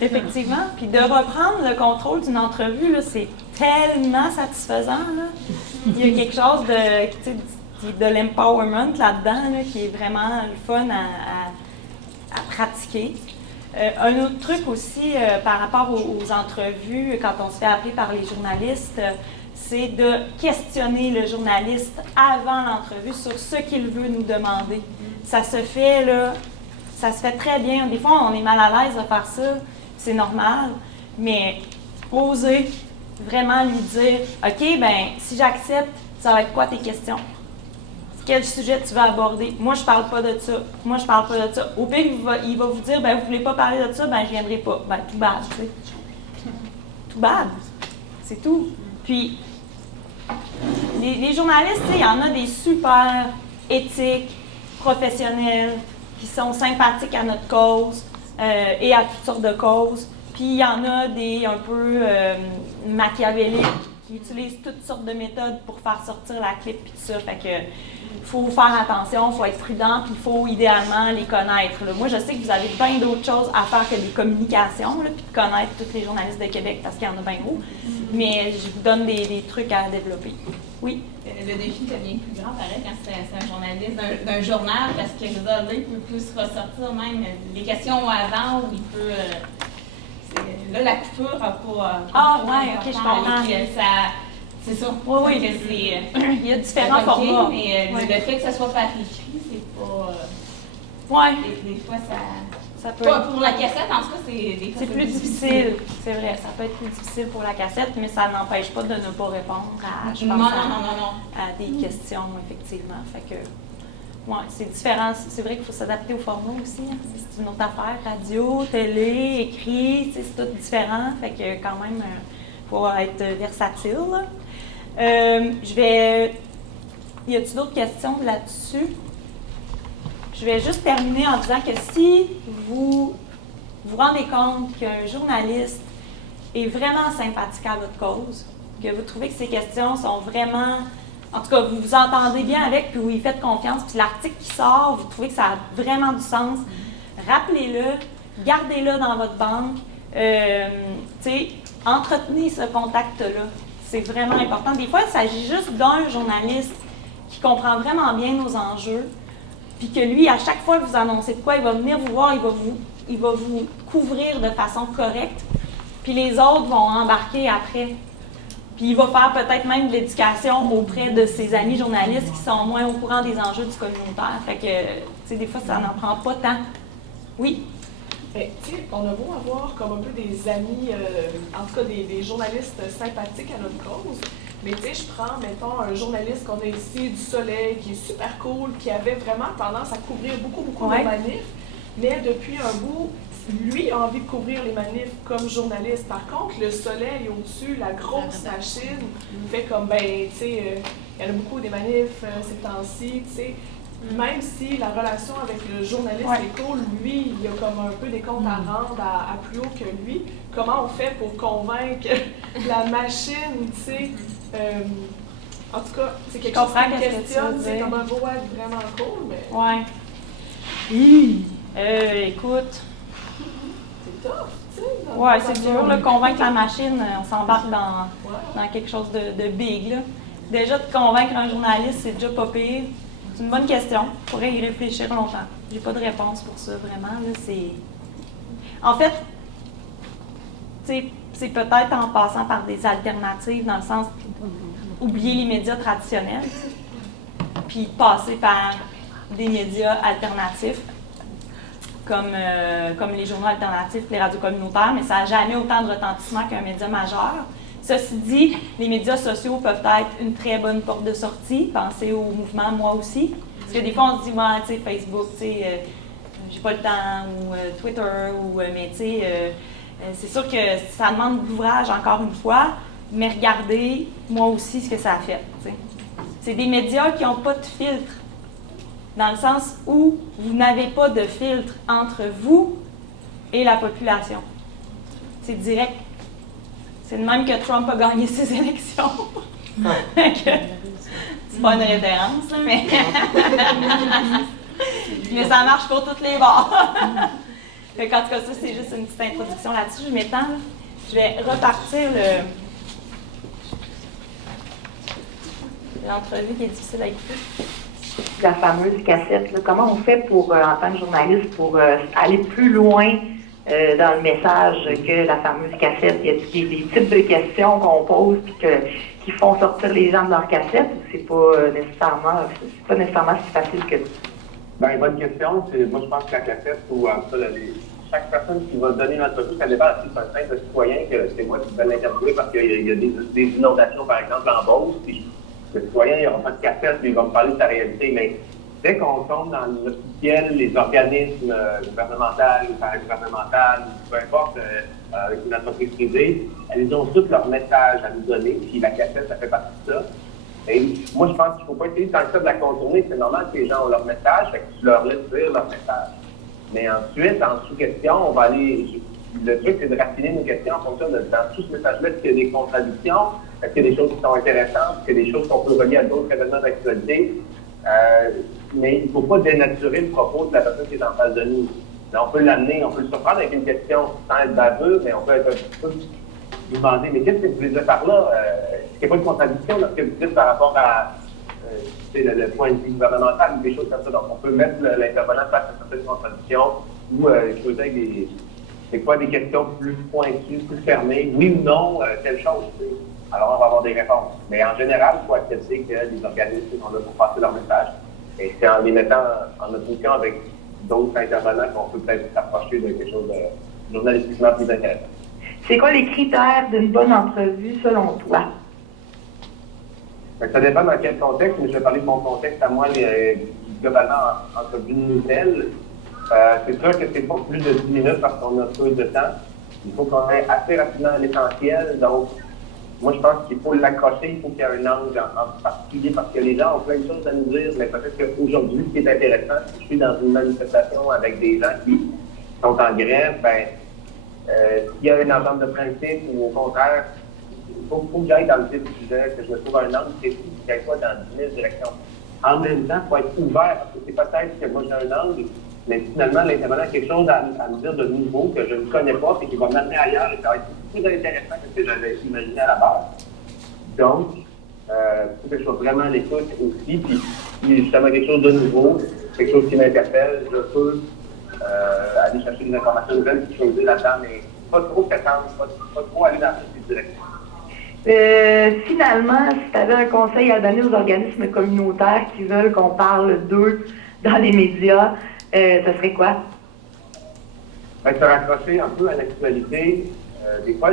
Effectivement. Puis de reprendre le contrôle d'une entrevue, là, c'est tellement satisfaisant. Là. Il y a quelque chose de l'empowerment là-dedans là, qui est vraiment le fun à pratiquer. Un autre truc aussi par rapport aux entrevues, quand on se fait appeler par les journalistes, c'est de questionner le journaliste avant l'entrevue sur ce qu'il veut nous demander. Ça se fait, là, ça se fait très bien. Des fois, on est mal à l'aise de faire ça, c'est normal, mais oser vraiment lui dire « OK, ben si j'accepte, ça va être quoi tes questions? Quel sujet tu veux aborder? Moi, je parle pas de ça. Moi, je parle pas de ça. Au pire, il va vous dire « Ben, vous voulez pas parler de ça? Ben, je viendrai pas. » Ben, tout bad, tu sais. Tout bad. C'est tout. Puis, les journalistes, il y en a des super éthiques, professionnels, qui sont sympathiques à notre cause et à toutes sortes de causes. Puis il y en a des un peu machiavéliques qui utilisent toutes sortes de méthodes pour faire sortir la clip et tout ça. Fait que il faut faire attention, il faut être prudent, puis il faut idéalement les connaître. Là. Moi, je sais que vous avez plein d'autres choses à faire que des communications, là, puis de connaître tous les journalistes de Québec parce qu'il y en a bien gros. Mais je vous donne des trucs à développer. Oui? Le défi devient plus grand, pareil, quand c'est un journaliste d'un journal, parce que là, il peut plus ressortir même les questions avant, où il peut... là, la coupure n'a pas... OK, je comprends. C'est ça. Oui. Il y a différents formats. Mais le fait que ça soit par écrit, c'est pas... Des fois, ça peut être... Pour la cassette, en tout cas, c'est plus difficile. C'est vrai, ça peut être plus difficile pour la cassette, mais ça n'empêche pas de ne pas répondre à des questions, effectivement. Fait que, c'est différent. C'est vrai qu'il faut s'adapter au format aussi. Hein. C'est une autre affaire. Radio, télé, écrit, c'est tout différent. Fait que quand même, il faut être versatile. Y a-t-il d'autres questions là-dessus? Je vais juste terminer en disant que si vous vous rendez compte qu'un journaliste est vraiment sympathique à votre cause, que vous trouvez que ses questions sont vraiment... En tout cas, vous vous entendez bien avec, puis vous lui faites confiance, puis l'article qui sort, vous trouvez que ça a vraiment du sens, rappelez-le, gardez-le dans votre banque, entretenez ce contact-là. C'est vraiment important. Des fois, il s'agit juste d'un journaliste qui comprend vraiment bien nos enjeux, puis que lui, à chaque fois que vous annoncez de quoi, il va venir vous voir, il va vous couvrir de façon correcte, puis les autres vont embarquer après. Puis il va faire peut-être même de l'éducation auprès de ses amis journalistes qui sont moins au courant des enjeux du communautaire. Fait que, tu sais, des fois, ça n'en prend pas tant. Oui? Bien, tu sais, on a beau avoir comme un peu des amis, en tout cas des journalistes sympathiques à notre cause, mais tu sais, je prends, mettons, un journaliste qu'on a ici, du Soleil, qui est super cool, qui avait vraiment tendance à couvrir beaucoup de manifs, mais depuis un bout, lui a envie de couvrir les manifs comme journaliste. Par contre, le Soleil au-dessus, la grosse machine, fait comme, ben, tu sais, il y en a beaucoup des manifs ces temps-ci, tu sais. Même si la relation avec le journaliste est cool, lui, il y a comme un peu des comptes à rendre à plus haut que lui. Comment on fait pour convaincre la machine, tu sais, En tout cas, c'est quelque Je chose comprends qui me qu'est-ce que tu questionne. veux C'est dire. comme un beau être vraiment cool, mais Ouais. Écoute, c'est tough, tu sais. dans ouais, le c'est fond. dur, là, convaincre la machine, on s'embarque dans Ouais. quelque chose de big, là. Déjà, de convaincre un journaliste, c'est déjà pas pire. C'est une bonne question. Je pourrais y réfléchir longtemps. J'ai pas de réponse pour ça, vraiment, là, c'est... En fait, tu sais, c'est peut-être en passant par des alternatives, dans le sens oublier les médias traditionnels, puis passer par des médias alternatifs, comme les journaux alternatifs, les radios communautaires, mais ça n'a jamais autant de retentissement qu'un média majeur. Ceci dit, les médias sociaux peuvent être une très bonne porte de sortie. Pensez au mouvement Moi aussi. Parce que des fois, on se dit, ouais, tu sais, Facebook, tu sais, j'ai pas le temps, ou Twitter, mais tu sais, c'est sûr que ça demande de l'ouvrage, encore une fois, mais regardez, moi aussi, ce que ça a fait. T'sais. C'est des médias qui n'ont pas de filtre, dans le sens où vous n'avez pas de filtre entre vous et la population. C'est direct. C'est de même que Trump a gagné ses élections. C'est pas une référence, là, mais... mais ça marche pour toutes les bords. Fait qu'en tout cas, ça, c'est juste une petite introduction là-dessus. Je m'étends, là. Je vais repartir l'entrevue qui est difficile à écouter. La fameuse cassette, là, comment on fait pour, en tant que journaliste, pour aller plus loin dans le message que la fameuse cassette? Y a-t-il des types de questions qu'on pose puis qui font sortir les gens de leur cassette ou c'est pas nécessairement si facile que ça? Ben, bonne question. Moi, je pense que la cassette ou en tout cas, chaque personne qui va donner l'entrevue, ça dépend si c'est un simple citoyen que c'est moi qui vais l'interviewer parce qu'il y a des inondations, par exemple, en Beauce, puis le citoyen, il n'aura pas de cassette, puis il va me parler de sa réalité. Mais dès qu'on tombe dans l'officiel, les organismes gouvernementaux ou paragouvernementaux, peu importe, avec une entreprise privée, elles ont toutes leur message à nous donner, puis la cassette, ça fait partie de ça. Et moi, je pense qu'il ne faut pas essayer tant que ça de la contourner. C'est normal que les gens ont leur message, fait que tu leur laisses dire leur message. Mais ensuite, en sous-question, on va aller... Le truc, c'est de raffiner nos questions en fonction de dans tout ce message-là, est-ce qu'il y a des contradictions, est-ce qu'il y a des choses qui sont intéressantes, est-ce qu'il y a des choses qu'on peut relier à d'autres événements d'actualité. Mais il ne faut pas dénaturer le propos de la personne qui est en face de nous. Là, on peut l'amener, on peut le surprendre avec une question sans être baveux, mais on peut être un petit peu vous demander, mais qu'est-ce que vous voulez dire par là? Est-ce qu'il n'y a pas de contradiction dans ce que vous dites par rapport à le point de vue gouvernemental ou des choses comme ça? Donc, on peut mettre l'intervenant face à certaines contradictions ou poser avec c'est quoi des questions plus pointues, plus fermées, oui ou non, telle chose. Alors, on va avoir des réponses. Mais en général, il faut accepter que les organismes sont là pour passer leur message. Et c'est en les mettant en opposition avec d'autres intervenants qu'on peut peut-être s'approcher de quelque chose de journalistiquement plus intéressant. C'est quoi les critères d'une bonne entrevue selon toi? Ça dépend dans quel contexte, mais je vais parler de mon contexte à moi, globalement, entrevue nouvelle. C'est sûr que c'est pas plus de 10 minutes parce qu'on a peu de temps. Il faut qu'on aille assez rapidement à l'essentiel. Donc, moi, je pense qu'il faut l'accrocher, il faut qu'il y ait un angle en particulier parce que les gens ont plein de choses à nous dire, mais peut-être qu'aujourd'hui, ce qui est intéressant, si je suis dans une manifestation avec des gens qui sont en grève, s'il y a une entente de principe ou au contraire, il faut que j'aille dans le vif du sujet, que je me trouve un angle précis, qui ne soit dans 10 000 directions. En même temps, il faut être ouvert parce que c'est peut-être que moi j'ai un angle, mais finalement, l'intervenant a quelque chose à me dire de nouveau que je ne connais pas et qui va m'amener ailleurs et ça va être beaucoup plus intéressant que ce que j'avais imaginé à la base. Donc, il faut que je sois vraiment à l'écoute aussi, puis justement quelque chose de nouveau, quelque chose qui m'interpelle, je peux aller chercher des informations nouvelles puis choisir là-dedans, mais pas trop s'attendre, pas trop aller dans cette direction. Finalement, si tu avais un conseil à donner aux organismes communautaires qui veulent qu'on parle d'eux dans les médias, ce serait quoi? Se raccrocher un peu à l'actualité. Des fois,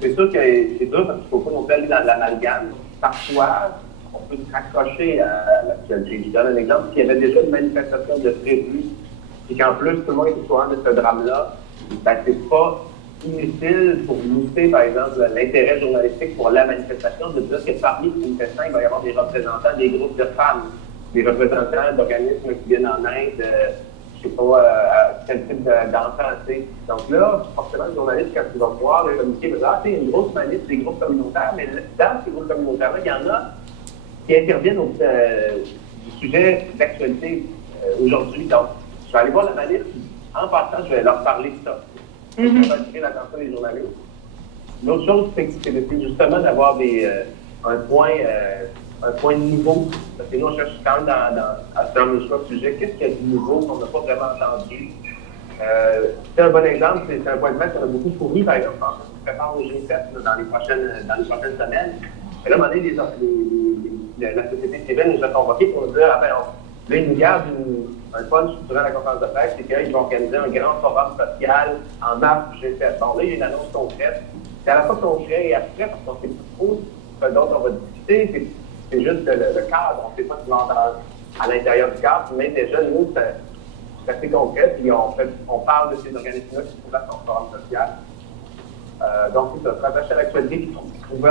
c'est sûr que c'est dur parce qu'il ne faut pas non plus aller dans l'amalgame. Parfois, on peut se raccrocher à l'actualité. Je donne un exemple. S'il y avait déjà une manifestation de prévu, et qu'en plus, tout le monde est au courant de ce drame-là, c'est pas inutile pour limiter, par exemple, l'intérêt journalistique pour la manifestation, de dire que parmi les manifestants, il va y avoir des représentants des groupes de femmes, des représentants d'organismes qui viennent en aide, je sais pas, quel type d'enfants, tu sais. Donc là, forcément, le journaliste, quand il va voir le communiqué, il va dire, c'est une grosse manif des groupes communautaires, mais dans ces groupes communautaires-là, il y en a qui interviennent du sujet d'actualité aujourd'hui. Donc, je vais aller voir l'analyste. En passant, je vais leur parler de ça. Ça va attirer l'attention des journalistes. L'autre chose, c'est justement d'avoir un point de nouveau. Parce que nous, on cherche quand même dans nos choix de sujet, qu'est-ce qu'il y a de nouveau qu'on n'a pas vraiment entendu. C'est un bon exemple, c'est un point de vue qu'on a beaucoup fourni, par exemple, quand on se prépare au G7 dans les prochaines semaines. Et là, à un moment donné, la société civile nous a convoqués pour nous dire, là, ils nous gardent un punch durant la conférence de presse, c'est qu'ils vont organiser un grand forum social en mars du G7. Bon, là, il y a une annonce concrète. C'est à la fois concret et abstrait, parce qu'on ne sait pas trop ce dont on va discuter. C'est juste le cadre, on ne sait pas ce qu'on à l'intérieur du cadre, mais déjà, nous, c'est assez concret, puis on parle de ces organismes-là qui trouvent à son forum social. Donc, c'est ça, se rattacher à l'actualité, puis trouver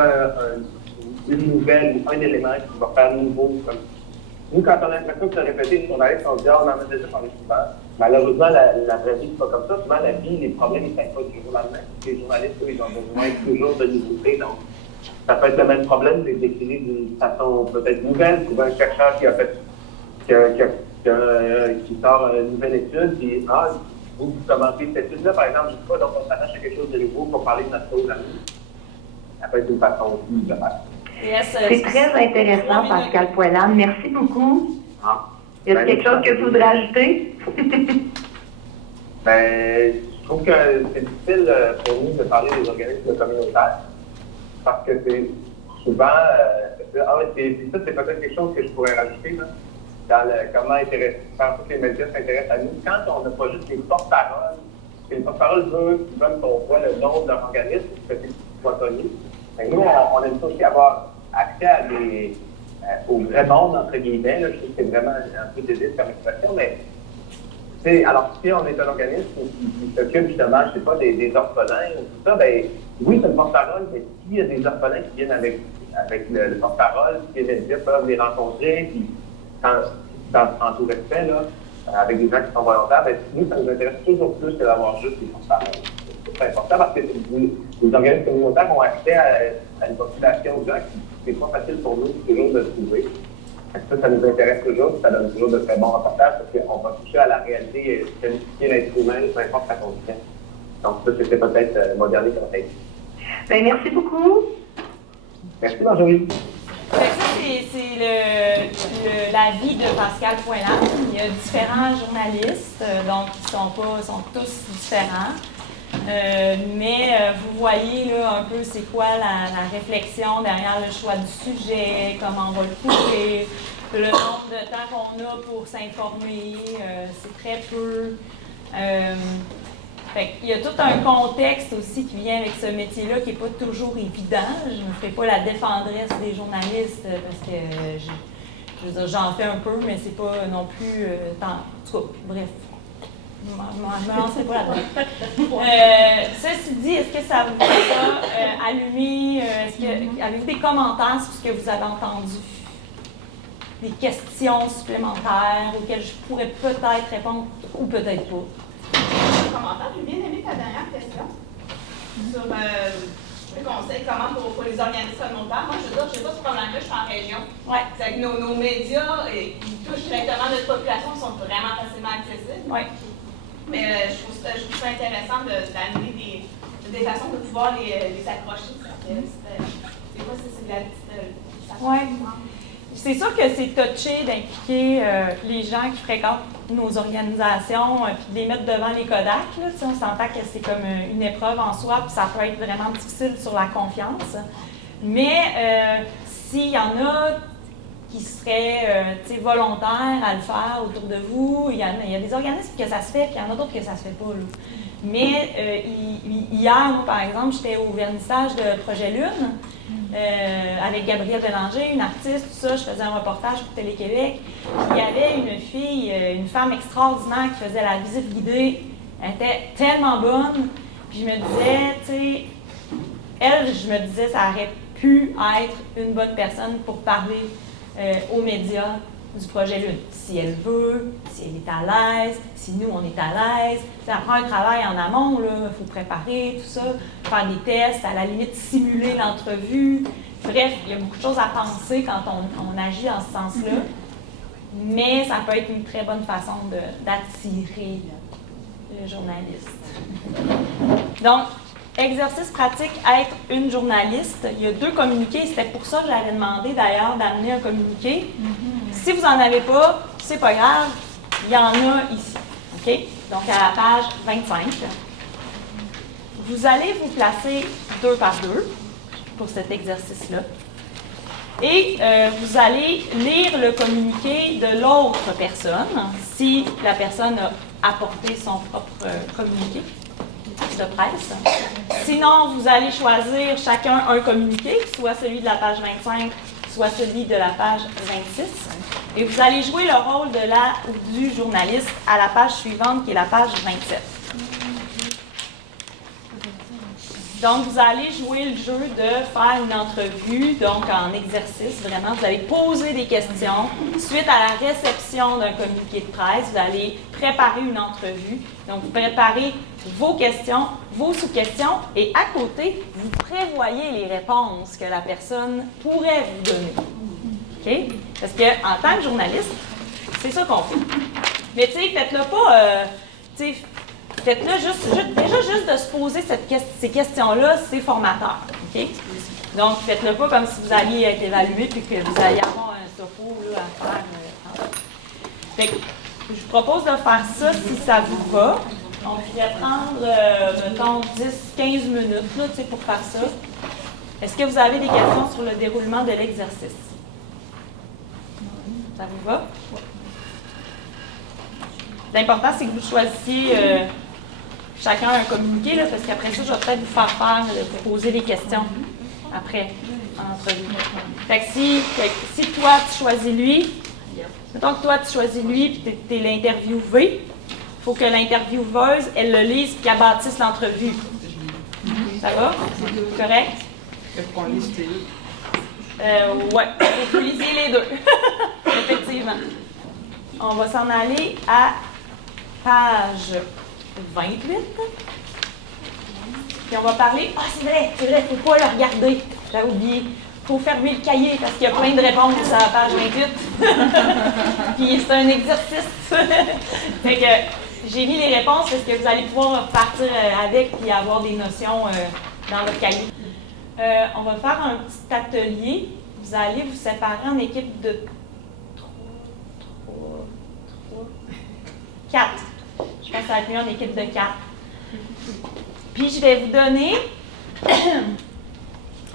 une nouvelle ou un élément qui va faire nouveau. Nous, quand on a l'impression de se répéter, les journalistes, on se dit, on en a déjà parlé souvent. Malheureusement, la vraie vie, c'est pas comme ça. Souvent, la vie, les problèmes, ils ne sont pas du jour au lendemain. Les journalistes, eux, ils ont besoin toujours de nouveautés. Donc, ça peut être le même problème, mais décliné d'une façon peut-être nouvelle. Trouver un chercheur qui sort une nouvelle étude, puis vous commencez cette étude-là, par exemple, je ne sais pas, donc on s'attache à quelque chose de nouveau pour parler de notre cause à nous. Ça peut être une façon aussi de faire. C'est très intéressant, Pascal Poilâne. Merci beaucoup. Y a quelque chose que tu voudrais ajouter? Je trouve que c'est difficile pour nous de parler des organismes communautaires parce que c'est souvent... c'est peut-être quelque chose que je pourrais rajouter là, dans comment faire que les médias s'intéressent à nous. Quand on n'a pas juste les porte-paroles, que les porte-paroles veulent qu'on voit le nom de leur organisme, que c'est soit connu. Nous, on aime ça aussi avoir accès au vrai monde, entre guillemets. Là, je trouve que c'est vraiment un peu débile comme expression, mais alors si on est un organisme qui s'occupe justement, je ne sais pas, des orphelins ou tout ça, oui, c'est une porte-parole, mais s'il y a des orphelins qui viennent avec le porte-parole, les médias peuvent les rencontrer, puis en tout respect, là, avec des gens qui sont volontaires, nous, ça nous intéresse toujours plus que d'avoir juste des porte-paroles. C'est important parce que les organismes communautaires ont accès à une population de gens qui c'est pas facile pour nous toujours de trouver. Ça nous intéresse toujours, ça donne toujours de très bons reportages parce qu'on va toucher à la réalité et qualifier l'être humain, peu importe sa condition. Donc ça, c'était peut-être mon dernier conseil. Merci beaucoup. Merci, Marjorie. Ça, c'est la vie de Pascal Poilâne. Il y a différents journalistes, donc ils sont tous différents. Mais vous voyez là, un peu c'est quoi la réflexion derrière le choix du sujet, comment on va le couvrir, le nombre de temps qu'on a pour s'informer, c'est très peu. Il y a tout un contexte aussi qui vient avec ce métier-là qui n'est pas toujours évident. Je ne ferai pas la défendresse des journalistes parce que je veux dire, j'en fais un peu, mais c'est pas non plus en tout cas, bref. Je me lancerai pas là-dedans. Ceci dit, est-ce que ça vous a allumé? Avez-vous des commentaires sur ce que vous avez entendu? Des questions supplémentaires auxquelles je pourrais peut-être répondre ou peut-être pas? Commentaire, j'ai bien aimé ta dernière question sur le conseil, comment pour les organismes communautaires. Moi, je veux dire, je n'ai pas ce problème-là, je suis en région. Ouais. C'est que nos médias, ils touchent directement notre population, ils sont vraiment facilement accessibles. Ouais. Mais je trouve ça intéressant d'amener des façons de pouvoir les accrocher. C'est quoi, c'est de la petite... Oui. C'est sûr que c'est touché d'impliquer les gens qui fréquentent nos organisations puis de les mettre devant les Kodak. Là, on s'entend que c'est comme une épreuve en soi, puis ça peut être vraiment difficile sur la confiance. Mais s'il y en a qui seraient volontaires à le faire autour de vous, il y a des organismes que ça se fait, puis il y en a d'autres que ça se fait pas. Là. Mais hier, moi, par exemple, j'étais au vernissage de Projet Lune. Avec Gabrielle Bélanger, une artiste, tout ça, je faisais un reportage pour Télé-Québec. Il y avait une fille, une femme extraordinaire qui faisait la visite guidée. Elle était tellement bonne. Puis je me disais, tu sais, je me disais, ça aurait pu être une bonne personne pour parler aux médias du projet Lune. Si elle veut, si elle est à l'aise, si nous, on est à l'aise. Ça prend un travail en amont, il faut préparer tout ça, faire des tests, à la limite simuler l'entrevue. Bref, il y a beaucoup de choses à penser quand on agit dans ce sens-là, mais ça peut être une très bonne façon d'attirer le journaliste. Donc, exercice pratique, être une journaliste. Il y a 2 communiqués. C'était pour ça que j'avais demandé d'ailleurs d'amener un communiqué. Si vous n'en avez pas, c'est pas grave, il y en a ici. OK? Donc, à la page 25. Vous allez vous placer 2 par 2 pour cet exercice-là. Et vous allez lire le communiqué de l'autre personne, si la personne a apporté son propre communiqué de presse. Sinon, vous allez choisir chacun un communiqué, soit celui de la page 25, soit celui de la page 26. Et vous allez jouer le rôle de la ou du journaliste à la page suivante, qui est la page 27. Donc, vous allez jouer le jeu de faire une entrevue, donc en exercice, vraiment. Vous allez poser des questions. Suite à la réception d'un communiqué de presse, vous allez préparer une entrevue. Donc, vous préparez vos questions, vos sous-questions, et à côté, vous prévoyez les réponses que la personne pourrait vous donner. OK? Parce qu'en tant que journaliste, c'est ça qu'on fait. Mais tu sais, faites-le pas... faites-le déjà juste de se poser ces questions-là, c'est formateur. OK? Donc, faites-le pas comme si vous alliez être évalué puis que vous alliez avoir un topo là, à faire. Fait que, je vous propose de faire ça si ça vous va. On pourrait prendre, mettons, 10-15 minutes là, pour faire ça. Est-ce que vous avez des questions sur le déroulement de l'exercice? Ça vous va? L'important, c'est que vous choisissiez chacun un communiqué, là, parce qu'après ça, je vais peut-être vous faire poser des questions après, en entrevue. Fait que si toi, tu choisis lui, mettons que toi, tu choisis lui, puis tu es l'interviewé, il faut que l'intervieweuse, elle le lise, puis qu'elle bâtisse l'entrevue. Ça va? Correct? Est-ce qu'on lise les deux? Ouais, vous lisez les deux. Effectivement. On va s'en aller à page 28. Puis on va parler. Ah, c'est vrai, il ne faut pas le regarder. J'avais oublié. Il faut fermer le cahier parce qu'il y a plein de réponses à la page 28. Puis c'est un exercice. Fait que j'ai mis les réponses parce que vous allez pouvoir partir avec et avoir des notions dans votre cahier. On va faire un petit atelier. Vous allez vous séparer en équipe de 4. Je pense que ça va être mieux en équipe de 4. Puis je vais vous donner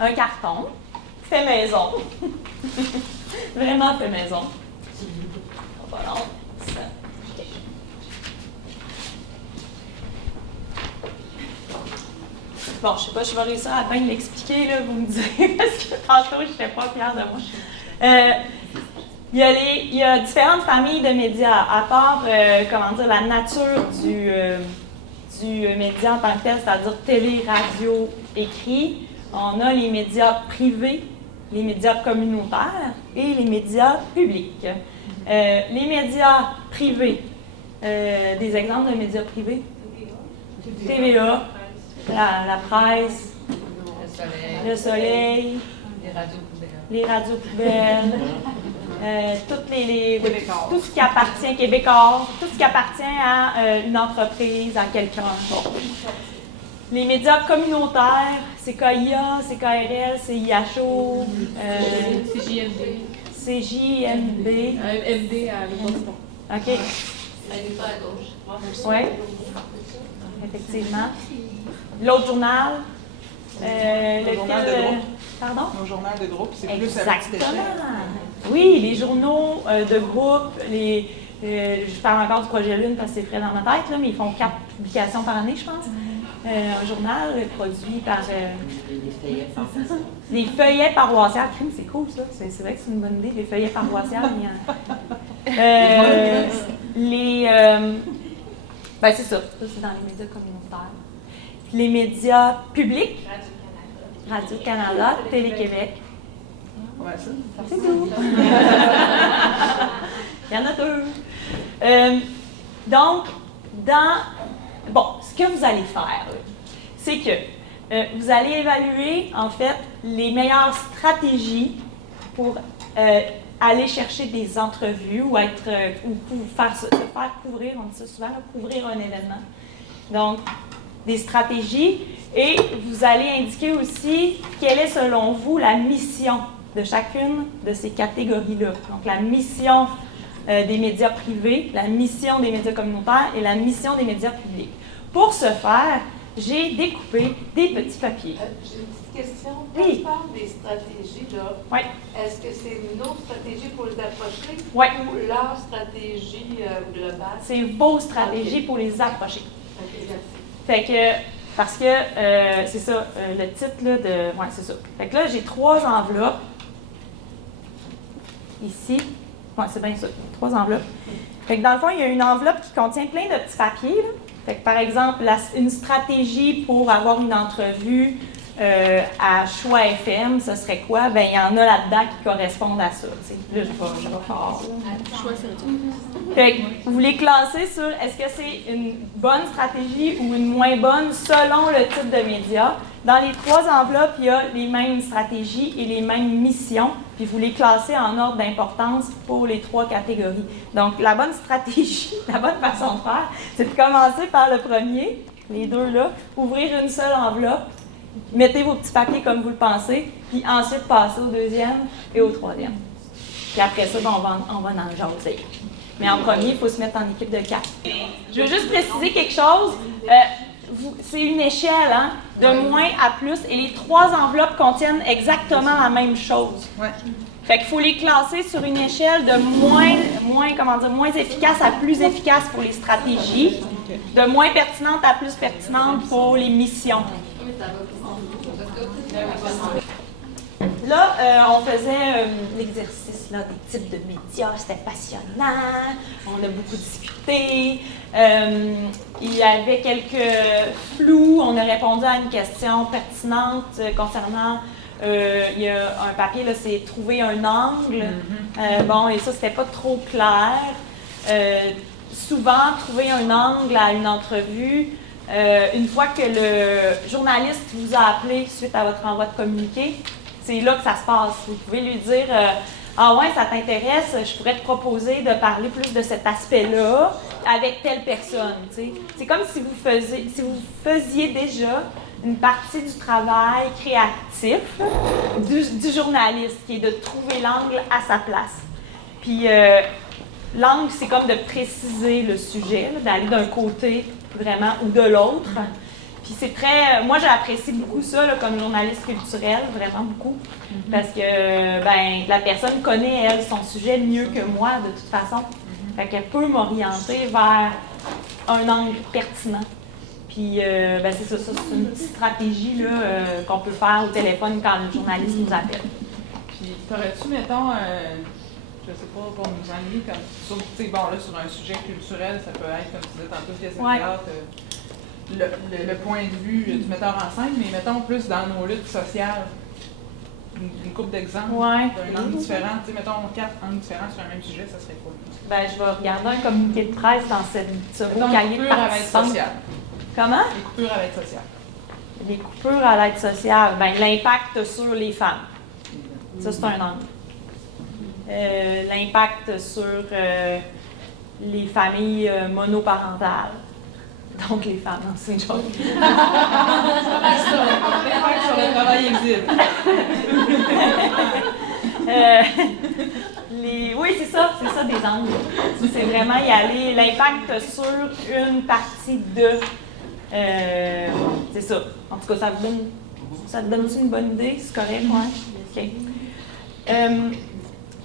un carton fait maison. Vraiment fait maison. Voilà. Bon, je sais pas, je vais réussir à bien l'expliquer, là, vous me direz, parce que tantôt, je n'étais pas fière de moi. Il y a différentes familles de médias, à part, la nature du média en tant que tel, c'est-à-dire télé, radio, écrit. On a les médias privés, les médias communautaires et les médias publics. Les médias privés, des exemples de médias privés? TVA, la presse, le soleil, les radios poubelles, tout ce qui appartient Québécois, tout ce qui appartient à une entreprise, à quelqu'un. Bon. Les médias communautaires, c'est CKIA, c'est KRL, c'est IHO, c'est JMB. MD à Boston. OK. Elle est pas à gauche. Oui, effectivement. L'autre journal, le journal de groupe. Pardon? Nos journaux de groupe, c'est plus exactement. Oui, les journaux de groupe, je parle encore du projet Lune parce que c'est frais dans ma tête, là, mais ils font 4 publications par année, je pense. Un journal produit par... les feuillets paroissiales. C'est cool, ça. C'est vrai que c'est une bonne idée, les feuillets paroissiales. C'est ça. Ça, c'est dans les médias communautaires. Les médias publics. Radio-Canada, Télé-Québec. Ouais, ça. C'est tout. Il y en a 2. Donc, ce que vous allez faire, c'est que vous allez évaluer, en fait, les meilleures stratégies pour aller chercher des entrevues ou se faire couvrir, on dit ça souvent, là, couvrir un événement. Donc, des stratégies. Et vous allez indiquer aussi quelle est, selon vous, la mission de chacune de ces catégories-là. Donc, la mission des médias privés, la mission des médias communautaires et la mission des médias publics. Pour ce faire, j'ai découpé des petits papiers. J'ai une petite question. Quand Oui. tu parles des stratégies, là, Oui. est-ce que c'est nos stratégies pour les approcher Oui. ou leur stratégie globale? C'est vos stratégies pour les approcher. Ok, merci. Fait que, parce que, c'est ça, le titre là, de. Ouais, c'est ça. Fait que là, j'ai 3 enveloppes. Ici. Ouais, c'est bien ça. 3 enveloppes. Fait que dans le fond, il y a une enveloppe qui contient plein de petits papiers, là. Fait que, par exemple, une stratégie pour avoir une entrevue à Choix FM, ce serait quoi? Bien, il y en a là-dedans qui correspondent à ça. T'sais. Là, je vais faire. Choix sur Fait que vous les classez sur est-ce que c'est une bonne stratégie ou une moins bonne selon le type de média. Dans les 3 enveloppes, il y a les mêmes stratégies et les mêmes missions, puis vous les classez en ordre d'importance pour les 3 catégories. Donc, la bonne stratégie, la bonne façon de faire, c'est de commencer par le premier, les 2 là, ouvrir une seule enveloppe, mettez vos petits papiers comme vous le pensez, puis ensuite passer au 2e et au 3e. Puis après ça, ben, on va en jaser. Mais en premier, il faut se mettre en équipe de 4. Je veux juste préciser quelque chose. C'est une échelle, hein, de moins à plus, et les 3 enveloppes contiennent exactement la même chose. Ouais. Fait qu'il faut les classer sur une échelle de moins efficace à plus efficace pour les stratégies, de moins pertinente à plus pertinente pour les missions. Là, on faisait l'exercice là, des types de médias, c'était passionnant, on a beaucoup discuté, il y avait quelques flous, on a répondu à une question pertinente concernant, il y a un papier, là, c'est trouver un angle, bon, et ça, c'était pas trop clair. Souvent, trouver un angle à une entrevue, une fois que le journaliste vous a appelé suite à votre envoi de communiqué, c'est là que ça se passe. Vous pouvez lui dire ah ouais, ça t'intéresse, je pourrais te proposer de parler plus de cet aspect-là avec telle personne. T'sais. C'est comme si vous faisiez déjà une partie du travail créatif du journaliste, qui est de trouver l'angle à sa place. Puis l'angle, c'est comme de préciser le sujet, d'aller d'un côté vraiment ou de l'autre. Puis c'est très... Moi, j'apprécie beaucoup ça là, comme journaliste culturel, vraiment beaucoup. Parce que ben, la personne connaît, elle, son sujet mieux que moi, de toute façon. Fait qu'elle peut m'orienter vers un angle pertinent. Puis ben, c'est ça, c'est une petite stratégie là, qu'on peut faire au téléphone quand le journaliste nous appelle. Puis, t'aurais-tu, mettons, je sais pas, pour nous ennuyer, comme bon, là, sur un sujet culturel, ça peut être, comme tu disais tantôt, pièce de théâtre, le point de vue du metteur en scène, mais mettons plus dans nos luttes sociales, une couple d'exemples d'un angle différent. Tu sais, mettons 4 angles différents sur un même sujet, ça serait cool. Ben, je vais regarder un communiqué de presse dans ce beau cahier de participants. Comment? Les coupures à l'aide sociale. Les coupures à l'aide sociale, ben, l'impact sur les femmes. Ça, c'est un angle. L'impact sur les familles monoparentales. Donc, les femmes enceintes. L'impact sur le travail exil. Oui, c'est ça des angles. C'est vraiment y aller, l'impact sur une partie de... c'est ça. En tout cas, ça te donne-tu une bonne idée? C'est correct? Oui. OK.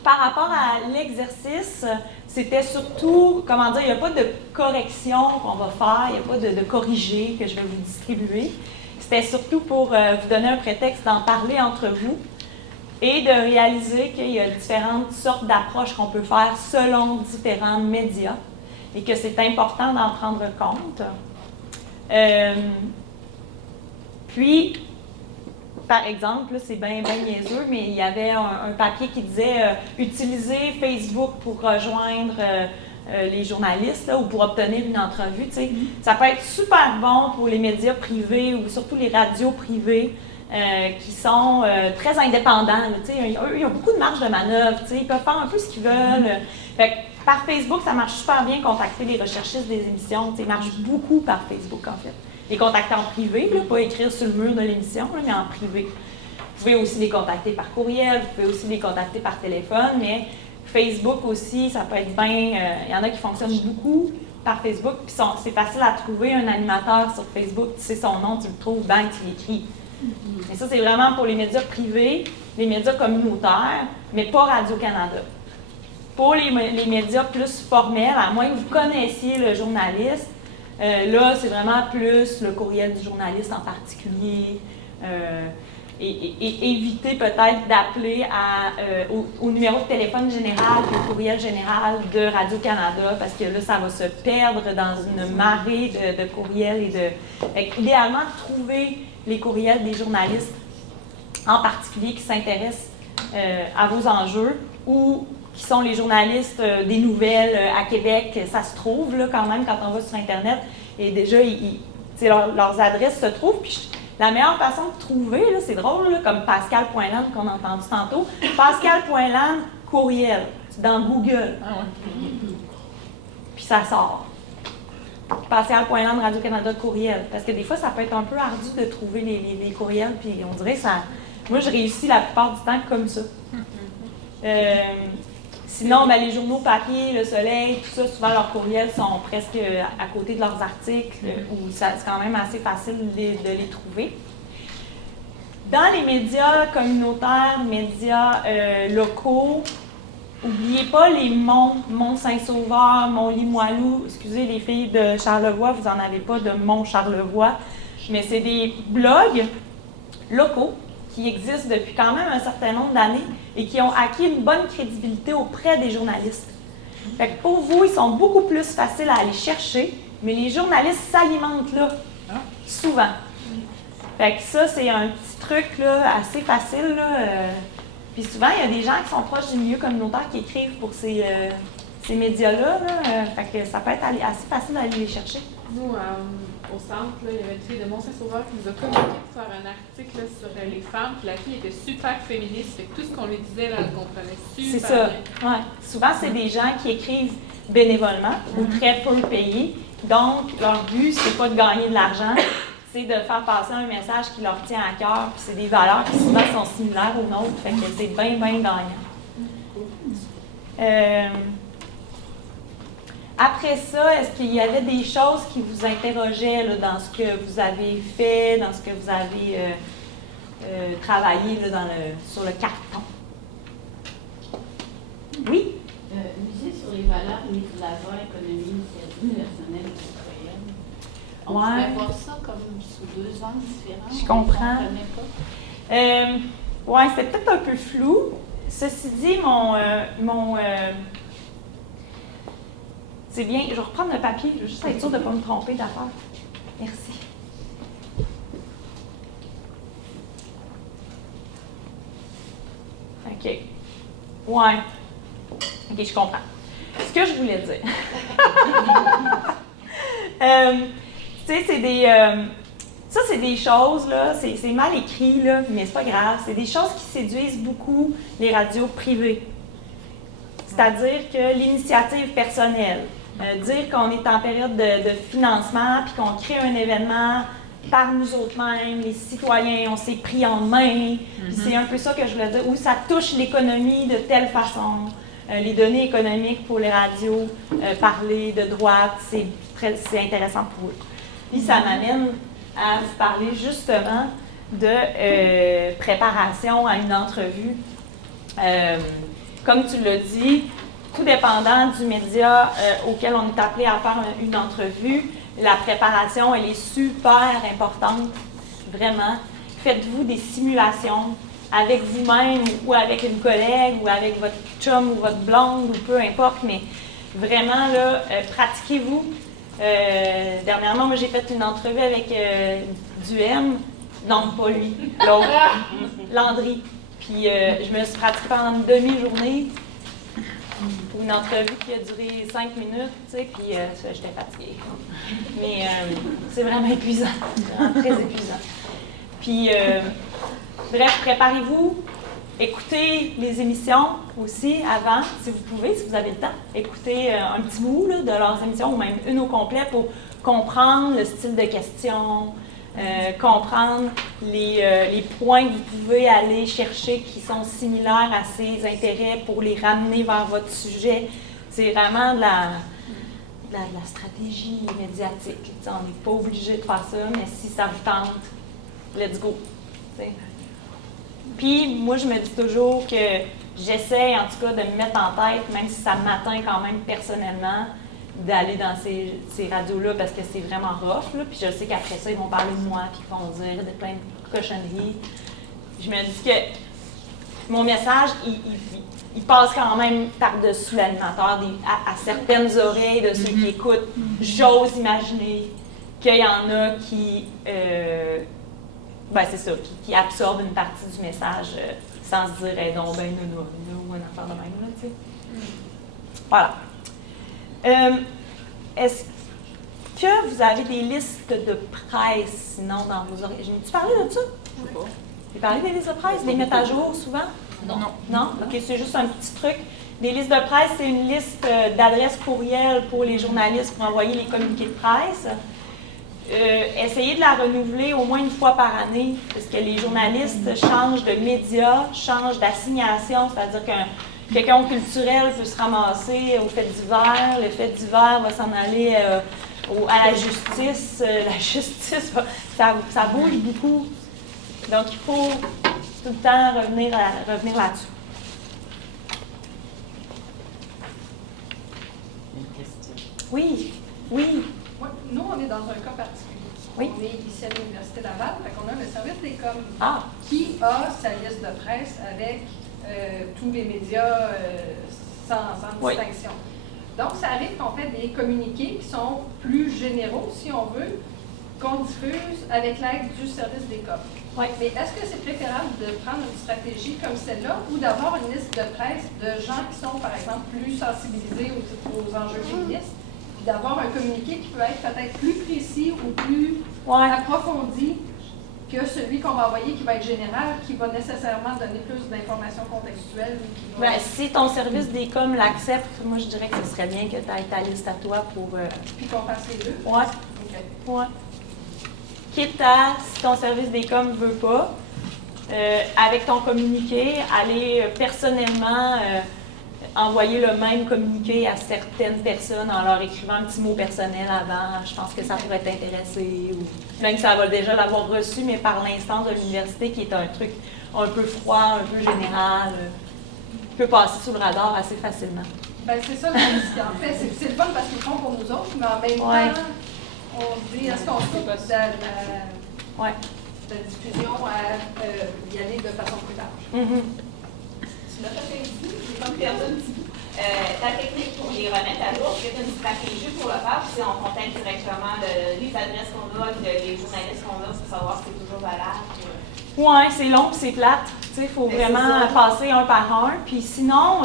Par rapport à l'exercice, c'était surtout, comment dire, il n'y a pas de correction qu'on va faire, il n'y a pas de corrigé que je vais vous distribuer. C'était surtout pour vous donner un prétexte d'en parler entre vous et de réaliser qu'il y a différentes sortes d'approches qu'on peut faire selon différents médias et que c'est important d'en prendre compte. Puis, par exemple, là, c'est bien niaiseux, mais il y avait un papier qui disait utiliser Facebook pour rejoindre les journalistes là, ou pour obtenir une entrevue. Tu sais. Ça peut être super bon pour les médias privés ou surtout les radios privées qui sont très indépendants. Là, tu sais. Ils ont beaucoup de marge de manœuvre. Tu sais. Ils peuvent faire un peu ce qu'ils veulent. Fait que, par Facebook, ça marche super bien contacter les recherchistes des émissions. Tu sais. Ils marchent beaucoup par Facebook, en fait. Les contacter en privé, là, pas écrire sur le mur de l'émission, là, mais en privé. Vous pouvez aussi les contacter par courriel, vous pouvez aussi les contacter par téléphone, mais Facebook aussi, ça peut être bien... Il y en a qui fonctionnent beaucoup par Facebook, puis c'est facile à trouver un animateur sur Facebook, tu sais son nom, tu le trouves, bang, tu l'écris. Mais ça, c'est vraiment pour les médias privés, les médias communautaires, mais pas Radio-Canada. Pour les médias plus formels, à moins que vous connaissiez le journaliste, là, c'est vraiment plus le courriel du journaliste en particulier. Et éviter peut-être d'appeler au numéro de téléphone général puis au courriel général de Radio-Canada parce que là, ça va se perdre dans une marée de courriels. Idéalement, trouver les courriels des journalistes en particulier qui s'intéressent à vos enjeux ou qui sont les journalistes des nouvelles à Québec. Ça se trouve là, quand même quand on va sur Internet et déjà, leurs adresses se trouvent. Puis la meilleure façon de trouver, là, c'est drôle, là, comme Pascal.Land qu'on a entendu tantôt. Pascal.Land, courriel, dans Google. Puis ça sort. Pascal.Land, Radio-Canada, courriel. Parce que des fois, ça peut être un peu ardu de trouver les courriels. Puis on dirait que ça... Moi, je réussis la plupart du temps comme ça. Sinon, ben, les journaux papier, Le Soleil, tout ça, souvent leurs courriels sont presque à côté de leurs articles, où c'est quand même assez facile de les trouver. Dans les médias communautaires, médias locaux, n'oubliez pas les Mont-Saint-Sauveur, Mont-Limoilou, excusez les filles de Charlevoix, vous n'en avez pas de Mont-Charlevoix, mais c'est des blogs locaux qui existent depuis quand même un certain nombre d'années et qui ont acquis une bonne crédibilité auprès des journalistes. Fait que pour vous, ils sont beaucoup plus faciles à aller chercher, mais les journalistes s'alimentent là, souvent. Fait que ça, c'est un petit truc là, assez facile. Là, puis souvent, il y a des gens qui sont proches du milieu communautaire qui écrivent pour ces médias-là. Là, fait que ça peut être assez facile d'aller les chercher. Nous, au centre, là, il y avait une fille de Mont-Saint-Sauveur qui nous a communiqué pour faire un article là, sur les femmes. Puis la fille était super féministe. Fait que tout ce qu'on lui disait, là, elle comprenait super bien. C'est ça. Ouais. Souvent, c'est des gens qui écrivent bénévolement ou très peu payés. Donc, leur but, c'est pas de gagner de l'argent, c'est de faire passer un message qui leur tient à cœur. Puis c'est des valeurs qui souvent sont similaires aux nôtres. Fait que c'est bien, bien gagnant. Après ça, est-ce qu'il y avait des choses qui vous interrogeaient là, dans ce que vous avez fait, dans ce que vous avez travaillé là, sur le carton? Oui? Miser sur les valeurs mises de l'avant, économie, initiative personnelle et citoyenne. On pourrait voir ça comme sous 2 angles différents. Je comprends. Oui, c'est peut-être un peu flou. Ceci dit, c'est bien, je vais reprendre le papier, je veux juste être sûre de ne pas me tromper d'affaire. Merci. OK. Ouais. OK, je comprends. Ce que je voulais dire. Tu sais, c'est des... ça, c'est des choses, là, c'est mal écrit, là, mais c'est pas grave. C'est des choses qui séduisent beaucoup les radios privées. C'est-à-dire que l'initiative personnelle, dire qu'on est en période de financement puis qu'on crée un événement par nous autres mêmes, les citoyens, on s'est pris en main. C'est un peu ça que je voulais dire. Où ça touche l'économie de telle façon. Les données économiques pour les radios, parler de droite, c'est intéressant pour eux. Puis ça m'amène à vous parler justement de préparation à une entrevue. Comme tu l'as dit, tout dépendant du média auquel on est appelé à faire une entrevue, la préparation, elle est super importante, vraiment. Faites-vous des simulations avec vous-même ou avec une collègue ou avec votre chum ou votre blonde ou peu importe, mais vraiment, là, pratiquez-vous. Dernièrement, moi, j'ai fait une entrevue avec Duhem, non, pas lui, l'autre, Landry. Puis je me suis pratiquée pendant une demi-journée. Ou une entrevue qui a duré 5 minutes, tu sais, puis j'étais fatiguée. Mais c'est vraiment épuisant, vraiment très épuisant. Puis, bref, préparez-vous. Écoutez les émissions aussi avant, si vous pouvez, si vous avez le temps. Écoutez un petit bout là, de leurs émissions ou même une au complet pour comprendre le style de questions, comprendre les points que vous pouvez aller chercher qui sont similaires à ces intérêts pour les ramener vers votre sujet. C'est vraiment de la stratégie médiatique. T'sais, on n'est pas obligé de faire ça, mais si ça vous tente, let's go. T'sais. Puis, moi, je me dis toujours que j'essaie, en tout cas, de me mettre en tête, même si ça m'atteint quand même personnellement, d'aller dans ces radios-là parce que c'est vraiment rough. Là. Puis je sais qu'après ça, ils vont parler de moi puis ils vont dire plein de cochonneries. Je me dis que mon message, il passe quand même par-dessus l'animateur à certaines oreilles de ceux qui écoutent. J'ose imaginer qu'il y en a qui... c'est ça, qui absorbe une partie du message sans se dire hey, donc, ou une affaire de même, là, tu sais. Voilà. Est-ce que vous avez des listes de presse, sinon, dans vos organisations? J'ai-tu parlé de ça? Je sais pas. Vous parlé des listes de presse? Les mettre à jour souvent? Non. Non? OK, c'est juste un petit truc. Des listes de presse, c'est une liste d'adresses courriel pour les journalistes pour envoyer les communiqués de presse. Essayez de la renouveler au moins une fois par année, parce que les journalistes changent de médias, changent d'assignation, c'est-à-dire qu'un quelqu'un culturel peut se ramasser au fait divers, le fait divers va s'en aller à la justice, la justice, ça bouge beaucoup. Donc, il faut tout le temps revenir là-dessus. Une question. Oui. Nous, on est dans un cas particulier. Oui. On est ici à l'Université Laval, donc on a le service des coms qui qui a sa liste de presse avec tous les médias sans distinction. Donc, ça arrive qu'on fait des communiqués qui sont plus généraux, si on veut, qu'on diffuse avec l'aide du service des coms. Oui. Mais est-ce que c'est préférable de prendre une stratégie comme celle-là ou d'avoir une liste de presse de gens qui sont, par exemple, plus sensibilisés aux enjeux féministes? D'avoir un communiqué qui peut être peut-être plus précis ou plus approfondi que celui qu'on va envoyer qui va être général, qui va nécessairement donner plus d'informations contextuelles. Ou qui va... si ton service des coms l'accepte, moi je dirais que ce serait bien que tu aies ta liste à toi pour... Puis qu'on fasse les deux? Oui. Okay. Ouais. Quitte à, si ton service des coms ne veut pas, avec ton communiqué, aller personnellement... envoyer le même communiqué à certaines personnes en leur écrivant un petit mot personnel avant. Je pense que ça pourrait t'intéresser. Ou même que ça va déjà l'avoir reçu, mais par l'instance de l'université, qui est un truc un peu froid, un peu général, peut passer sous le radar assez facilement. Bien, c'est ça, en fait, c'est le fun parce qu'ils le font pour nous autres, mais en même temps, on se dit, est-ce qu'on fait de la diffusion à y aller de façon plus large? Tu l'as fait dit, j'ai comme perdu un petit bout. Ta technique pour les remettre à jour, c'est une stratégie pour le faire, si on contacte directement les adresses qu'on a, les journalistes qu'on a, pour savoir si c'est toujours valable. Oui, c'est long et c'est plate. Il faut vraiment passer un par un. Puis sinon,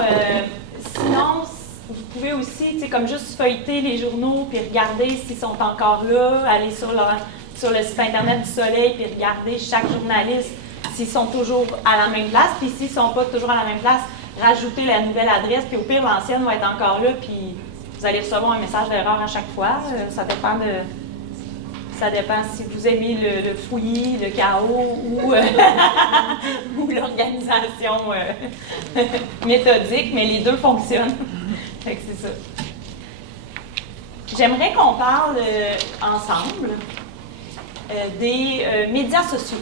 vous pouvez aussi, comme juste feuilleter les journaux puis regarder s'ils sont encore là, aller sur le site Internet du Soleil puis regarder chaque journaliste s'ils sont toujours à la même place, puis s'ils ne sont pas toujours à la même place, rajoutez la nouvelle adresse, puis au pire, l'ancienne va être encore là, puis vous allez recevoir un message d'erreur à chaque fois. Ça dépend si vous aimez le fouillis, le chaos ou l'organisation méthodique, mais les deux fonctionnent. Fait que c'est ça. J'aimerais qu'on parle ensemble des médias sociaux.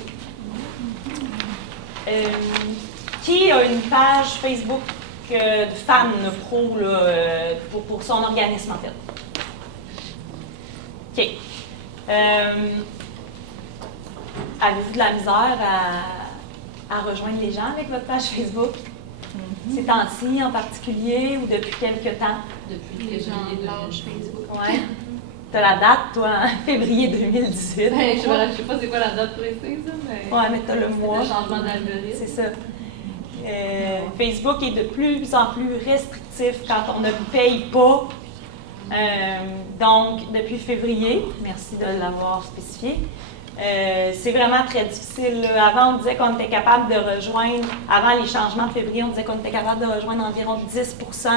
Qui a une page Facebook de fan pro là, pour son organisme, en fait? OK. Avez-vous de la misère à rejoindre les gens avec votre page Facebook? Ces temps-ci en particulier ou depuis quelque temps? Depuis février 2018. Oui. Tu as la date, toi, en février 2018. Ben, je ne sais pas c'est quoi la date précise, mais... Oui, mais tu as le mois. Le changement d'algorithme. C'est ça. Facebook est de plus en plus restrictif quand on ne paye pas. Donc, depuis février, merci de l'avoir spécifié, c'est vraiment très difficile. Là. Avant, on disait qu'on était capable de rejoindre, avant les changements de février, on disait qu'on était capable de rejoindre environ 10%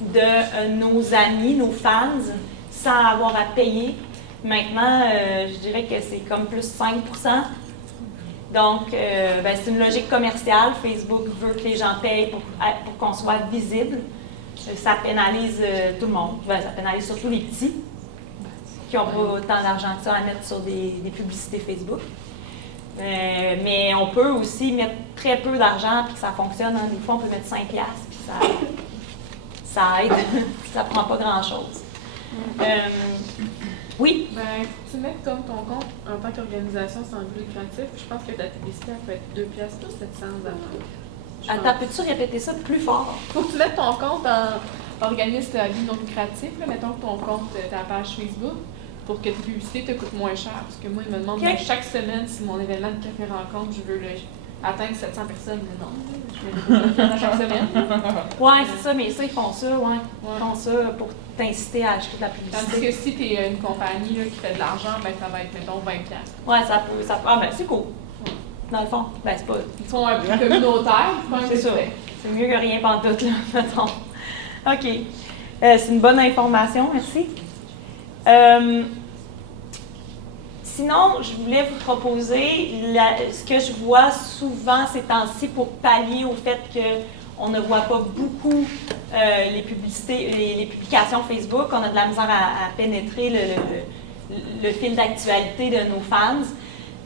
de nos amis, nos fans, sans avoir à payer. Maintenant, je dirais que c'est comme plus 5%. Donc, c'est une logique commerciale. Facebook veut que les gens payent pour qu'on soit visible. Ça pénalise tout le monde. Ça pénalise surtout les petits qui n'ont pas autant d'argent que ça à mettre sur des publicités Facebook. Mais on peut aussi mettre très peu d'argent puis que ça fonctionne. Hein. Des fois, on peut mettre 5$ puis ça aide. Ça prend pas grand-chose. Oui? Ben, faut que tu mettes comme ton compte en tant qu'organisation sans but lucratif. Je pense que ta publicité, elle peut être 2$ plus 700 $. Attends, peux-tu répéter ça plus fort? Faut que tu mettes ton compte en organisme à but non lucratif. Là. Mettons que ton compte, ta page Facebook, pour que tes publicités te coûtent moins cher. Parce que moi, ils me demandent chaque semaine si mon événement de café rencontre, je veux atteindre 700 personnes. Mais non, je mets des chaque semaine. Oui, c'est ça, mais ça, ils font ça, Ils font ça pour t'inciter à acheter de la publicité. Tandis que si tu es une compagnie là, qui fait de l'argent, ben, ça va être, mettons, 20$. Oui, ça peut. Ah, ben, c'est cool. Dans le fond, c'est pas. Ils sont un peu communautaires, c'est ça. C'est mieux que rien pantoute, là, mettons. OK. C'est une bonne information, merci. Sinon, je voulais vous proposer ce que je vois souvent ces temps-ci pour pallier au fait qu'on ne voit pas beaucoup les publicités, les publications Facebook. On a de la misère à pénétrer le fil d'actualité de nos fans.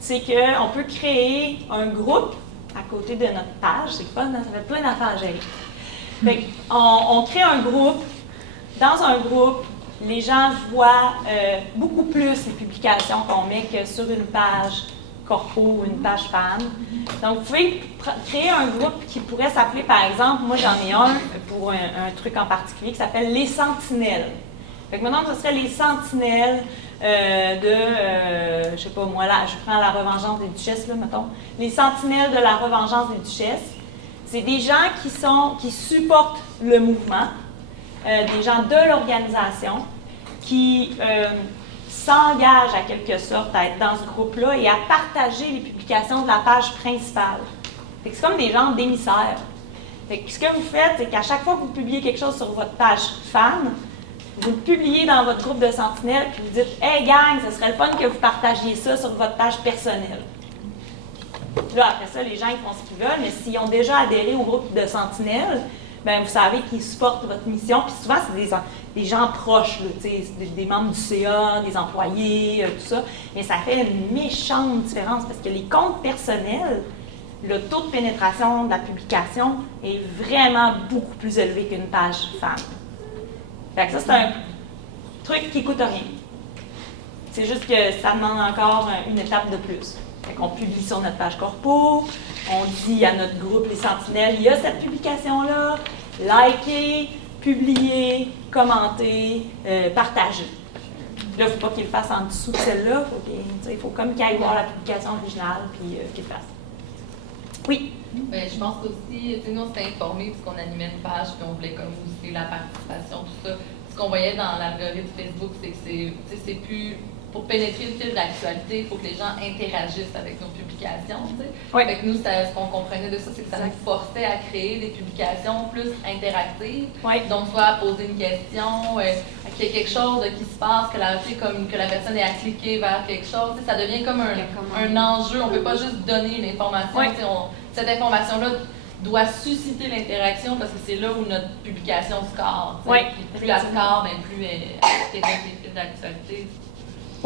C'est qu'on peut créer un groupe à côté de notre page. C'est fun, hein? Ça fait plein d'affaires à gérer. On crée un groupe. Dans un groupe, les gens voient beaucoup plus les publications qu'on met que sur une page corpo ou une page fan. Donc, vous pouvez créer un groupe qui pourrait s'appeler, par exemple, moi j'en ai un pour un truc en particulier qui s'appelle Les Sentinelles. Fait que maintenant, ce serait Les Sentinelles je sais pas moi, là, je prends la Revengeance des Duchesses, là, mettons. Les Sentinelles de la Revengeance des Duchesses. C'est des gens qui supportent le mouvement, des gens de l'organisation, qui s'engagent à quelque sorte à être dans ce groupe-là et à partager les publications de la page principale. C'est comme des gens d'émissaires. Ce que vous faites, c'est qu'à chaque fois que vous publiez quelque chose sur votre page fan, vous le publiez dans votre groupe de sentinelles, puis vous dites « Hey gang, ce serait le fun que vous partagiez ça sur votre page personnelle. » Là, après ça, les gens ils font ce qu'ils veulent, mais s'ils ont déjà adhéré au groupe de sentinelles, bien, vous savez qu'ils supportent votre mission. Puis souvent, c'est des gens proches, là, des membres du CA, des employés, tout ça. Mais ça fait une méchante différence parce que les comptes personnels, le taux de pénétration de la publication est vraiment beaucoup plus élevé qu'une page fan. Fait que ça, c'est un truc qui ne coûte rien. C'est juste que ça demande encore une étape de plus. Fait qu'on publie sur notre page corpo, on dit à notre groupe Les Sentinelles, il y a cette publication-là, likez, publiez, commentez, partagez. Là, il ne faut pas qu'il le fasse en dessous de celle-là, il faut comme qu'il aille voir la publication originale puis qu'il le fasse. Oui? Bien, je pense aussi, nous, on s'était informés parce qu'on animait une page puis on voulait comme aussi la participation, tout ça. Ce qu'on voyait dans l'algorithme Facebook, c'est que c'est plus... Pour pénétrer le fil de l'actualité, il faut que les gens interagissent avec nos publications. Oui. Fait que nous, ce qu'on comprenait de ça, c'est que ça nous forçait à créer des publications plus interactives. Oui. Donc, soit à poser une question, qu'il y ait quelque chose qui se passe, que la personne ait à cliquer vers quelque chose. Ça devient comme un enjeu. On ne peut pas juste donner une information. Oui. Cette information-là doit susciter l'interaction parce que c'est là où notre publication score. Oui. Plus elle score, plus elle pénètre les fils d'actualité.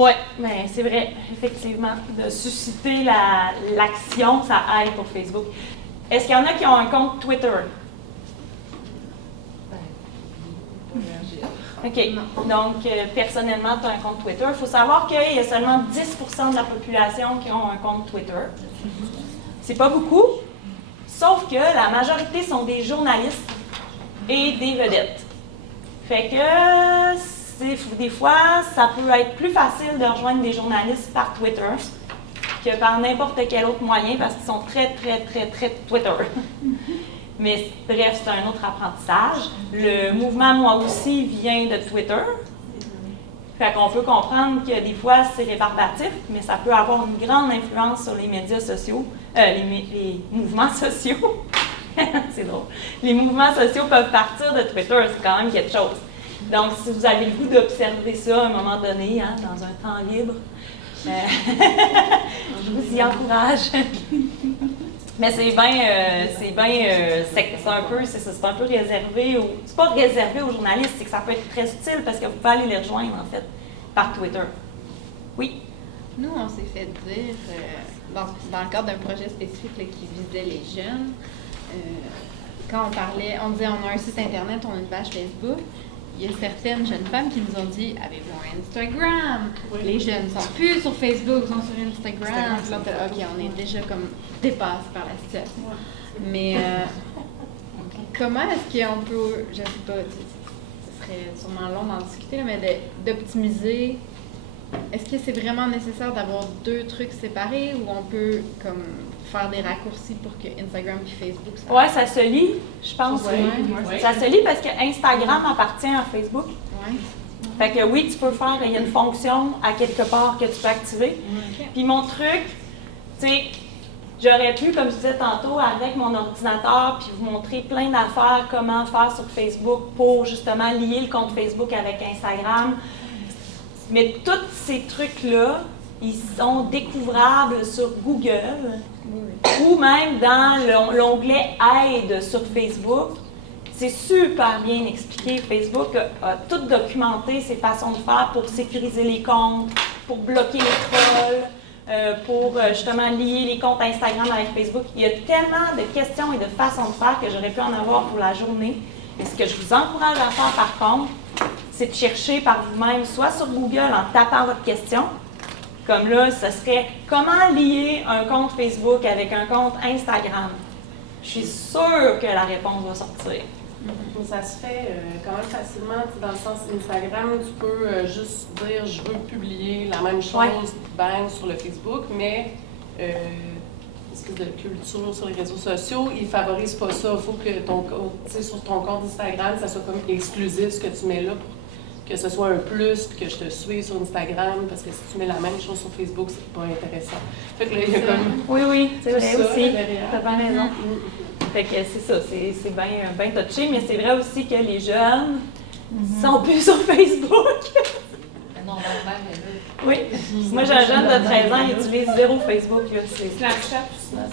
Oui, mais c'est vrai, effectivement, de susciter l'action, ça aide pour Facebook. Est-ce qu'il y en a qui ont un compte Twitter? OK. Donc, personnellement, tu as un compte Twitter. Il faut savoir qu'il y a seulement 10% de la population qui ont un compte Twitter. C'est pas beaucoup, sauf que la majorité sont des journalistes et des vedettes. Fait que des fois, ça peut être plus facile de rejoindre des journalistes par Twitter que par n'importe quel autre moyen parce qu'ils sont très Twitter. Mais bref, c'est un autre apprentissage. Le mouvement Moi aussi vient de Twitter. Fait qu'on peut comprendre que des fois c'est rébarbatif, mais ça peut avoir une grande influence sur les médias sociaux, les mouvements sociaux. C'est drôle. Les mouvements sociaux peuvent partir de Twitter, c'est quand même quelque chose. Donc, si vous avez le goût d'observer ça à un moment donné, hein, dans un temps libre, je vous y encourage. Mais c'est un peu réservé, c'est pas réservé aux journalistes, c'est que ça peut être très utile parce que vous pouvez aller les rejoindre, en fait, par Twitter. Oui? Nous, on s'est fait dire, dans le cadre d'un projet spécifique là, qui visait les jeunes, quand on disait on a un site internet, on a une page Facebook, il y a certaines jeunes femmes qui nous ont dit avez-vous un Instagram? Oui. Les jeunes ne sont plus sur Facebook, ils sont sur Instagram. OK, on est déjà comme dépassé par la situation. Ouais. Mais comment est-ce qu'on peut, je ne sais pas, ce serait sûrement long d'en discuter, mais d'optimiser, est-ce que c'est vraiment nécessaire d'avoir deux trucs séparés ou on peut comme faire des raccourcis pour que Instagram et Facebook... Oui, ça se lit, je pense. Ouais. Ça se lit parce que Instagram appartient à Facebook. Ouais. Fait que oui, tu peux faire, il y a une fonction à quelque part que tu peux activer. Okay. Puis mon truc, tu sais, j'aurais pu, comme je disais tantôt, avec mon ordinateur, puis vous montrer plein d'affaires, comment faire sur Facebook pour justement lier le compte Facebook avec Instagram. Mais tous ces trucs-là, ils sont découvrables sur Google ou même dans l'onglet Aide sur Facebook. C'est super bien expliqué. Facebook a tout documenté ses façons de faire pour sécuriser les comptes, pour bloquer les trolls, pour justement lier les comptes Instagram avec Facebook. Il y a tellement de questions et de façons de faire que j'aurais pu en avoir pour la journée. Et ce que je vous encourage à faire par contre, c'est de chercher par vous-même, soit sur Google en tapant votre question, comme là, ce serait comment lier un compte Facebook avec un compte Instagram. Je suis sûre que la réponse va sortir. Ça se fait quand même facilement, dans le sens Instagram, tu peux juste dire je veux publier la même chose, bang, sur le Facebook, mais espèce de culture sur les réseaux sociaux, ils favorisent pas ça. Il faut que sur ton compte Instagram, ça soit comme exclusif ce que tu mets là pour que ce soit un plus, puis que je te suive sur Instagram, parce que si tu mets la même chose sur Facebook, c'est pas intéressant. Fait que là, il y a comme... Oui, c'est vrai aussi. T'as pas raison. Fait que c'est ça, c'est bien touché, mais c'est vrai aussi que les jeunes sont plus sur Facebook. Non, oui. Moi, j'ai un jeune de 13 ans, il utilise zéro Facebook. Là.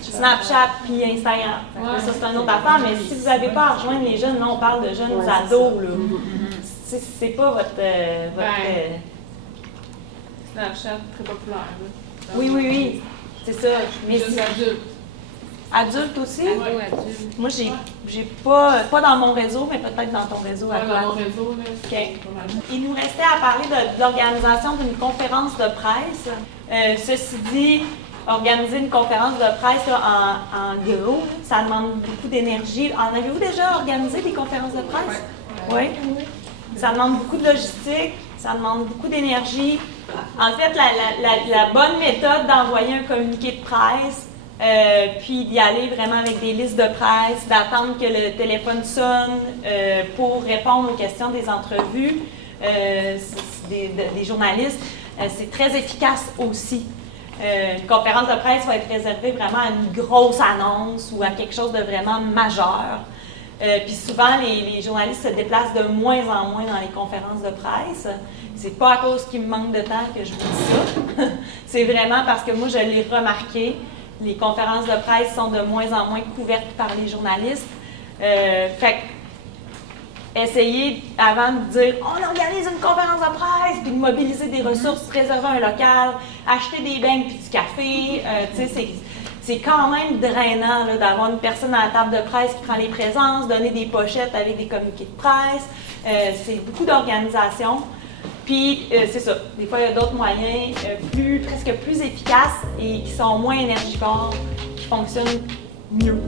Snapchat puis Instagram. Ouais, ça, c'est une autre affaire, mais si vous n'avez pas à rejoindre les jeunes, là, on parle de jeunes ados. Là. C'est pas votre... Snapchat, très populaire. Là. Oui. C'est ça. Mais c'est adulte. Adulte aussi? Oui, adulte. Moi, j'ai pas dans mon réseau, mais peut-être dans ton réseau à toi. Dans mon réseau, là. OK. Il nous restait à parler de l'organisation d'une conférence de presse. Ceci dit, organiser une conférence de presse là, en gros, ça demande beaucoup d'énergie. En avez-vous déjà organisé des conférences de presse? Oui. Ça demande beaucoup de logistique, ça demande beaucoup d'énergie. En fait, la bonne méthode d'envoyer un communiqué de presse, puis d'y aller vraiment avec des listes de presse, d'attendre que le téléphone sonne pour répondre aux questions des entrevues des journalistes, c'est très efficace aussi. Une conférence de presse va être réservée vraiment à une grosse annonce ou à quelque chose de vraiment majeur. Puis souvent, les journalistes se déplacent de moins en moins dans les conférences de presse. C'est pas à cause qu'il me manque de temps que je vous dis ça. C'est vraiment parce que moi, je l'ai remarqué. Les conférences de presse sont de moins en moins couvertes par les journalistes. Fait que, essayez, avant de dire « on organise une conférence de presse », puis de mobiliser des ressources, réserver un local, acheter des beignes puis du café, tu sais, c'est quand même drainant là, d'avoir une personne à la table de presse qui prend les présences, donner des pochettes avec des communiqués de presse. C'est beaucoup d'organisation. Puis, c'est ça. Des fois, il y a d'autres moyens presque plus efficaces et qui sont moins énergivores, qui fonctionnent mieux.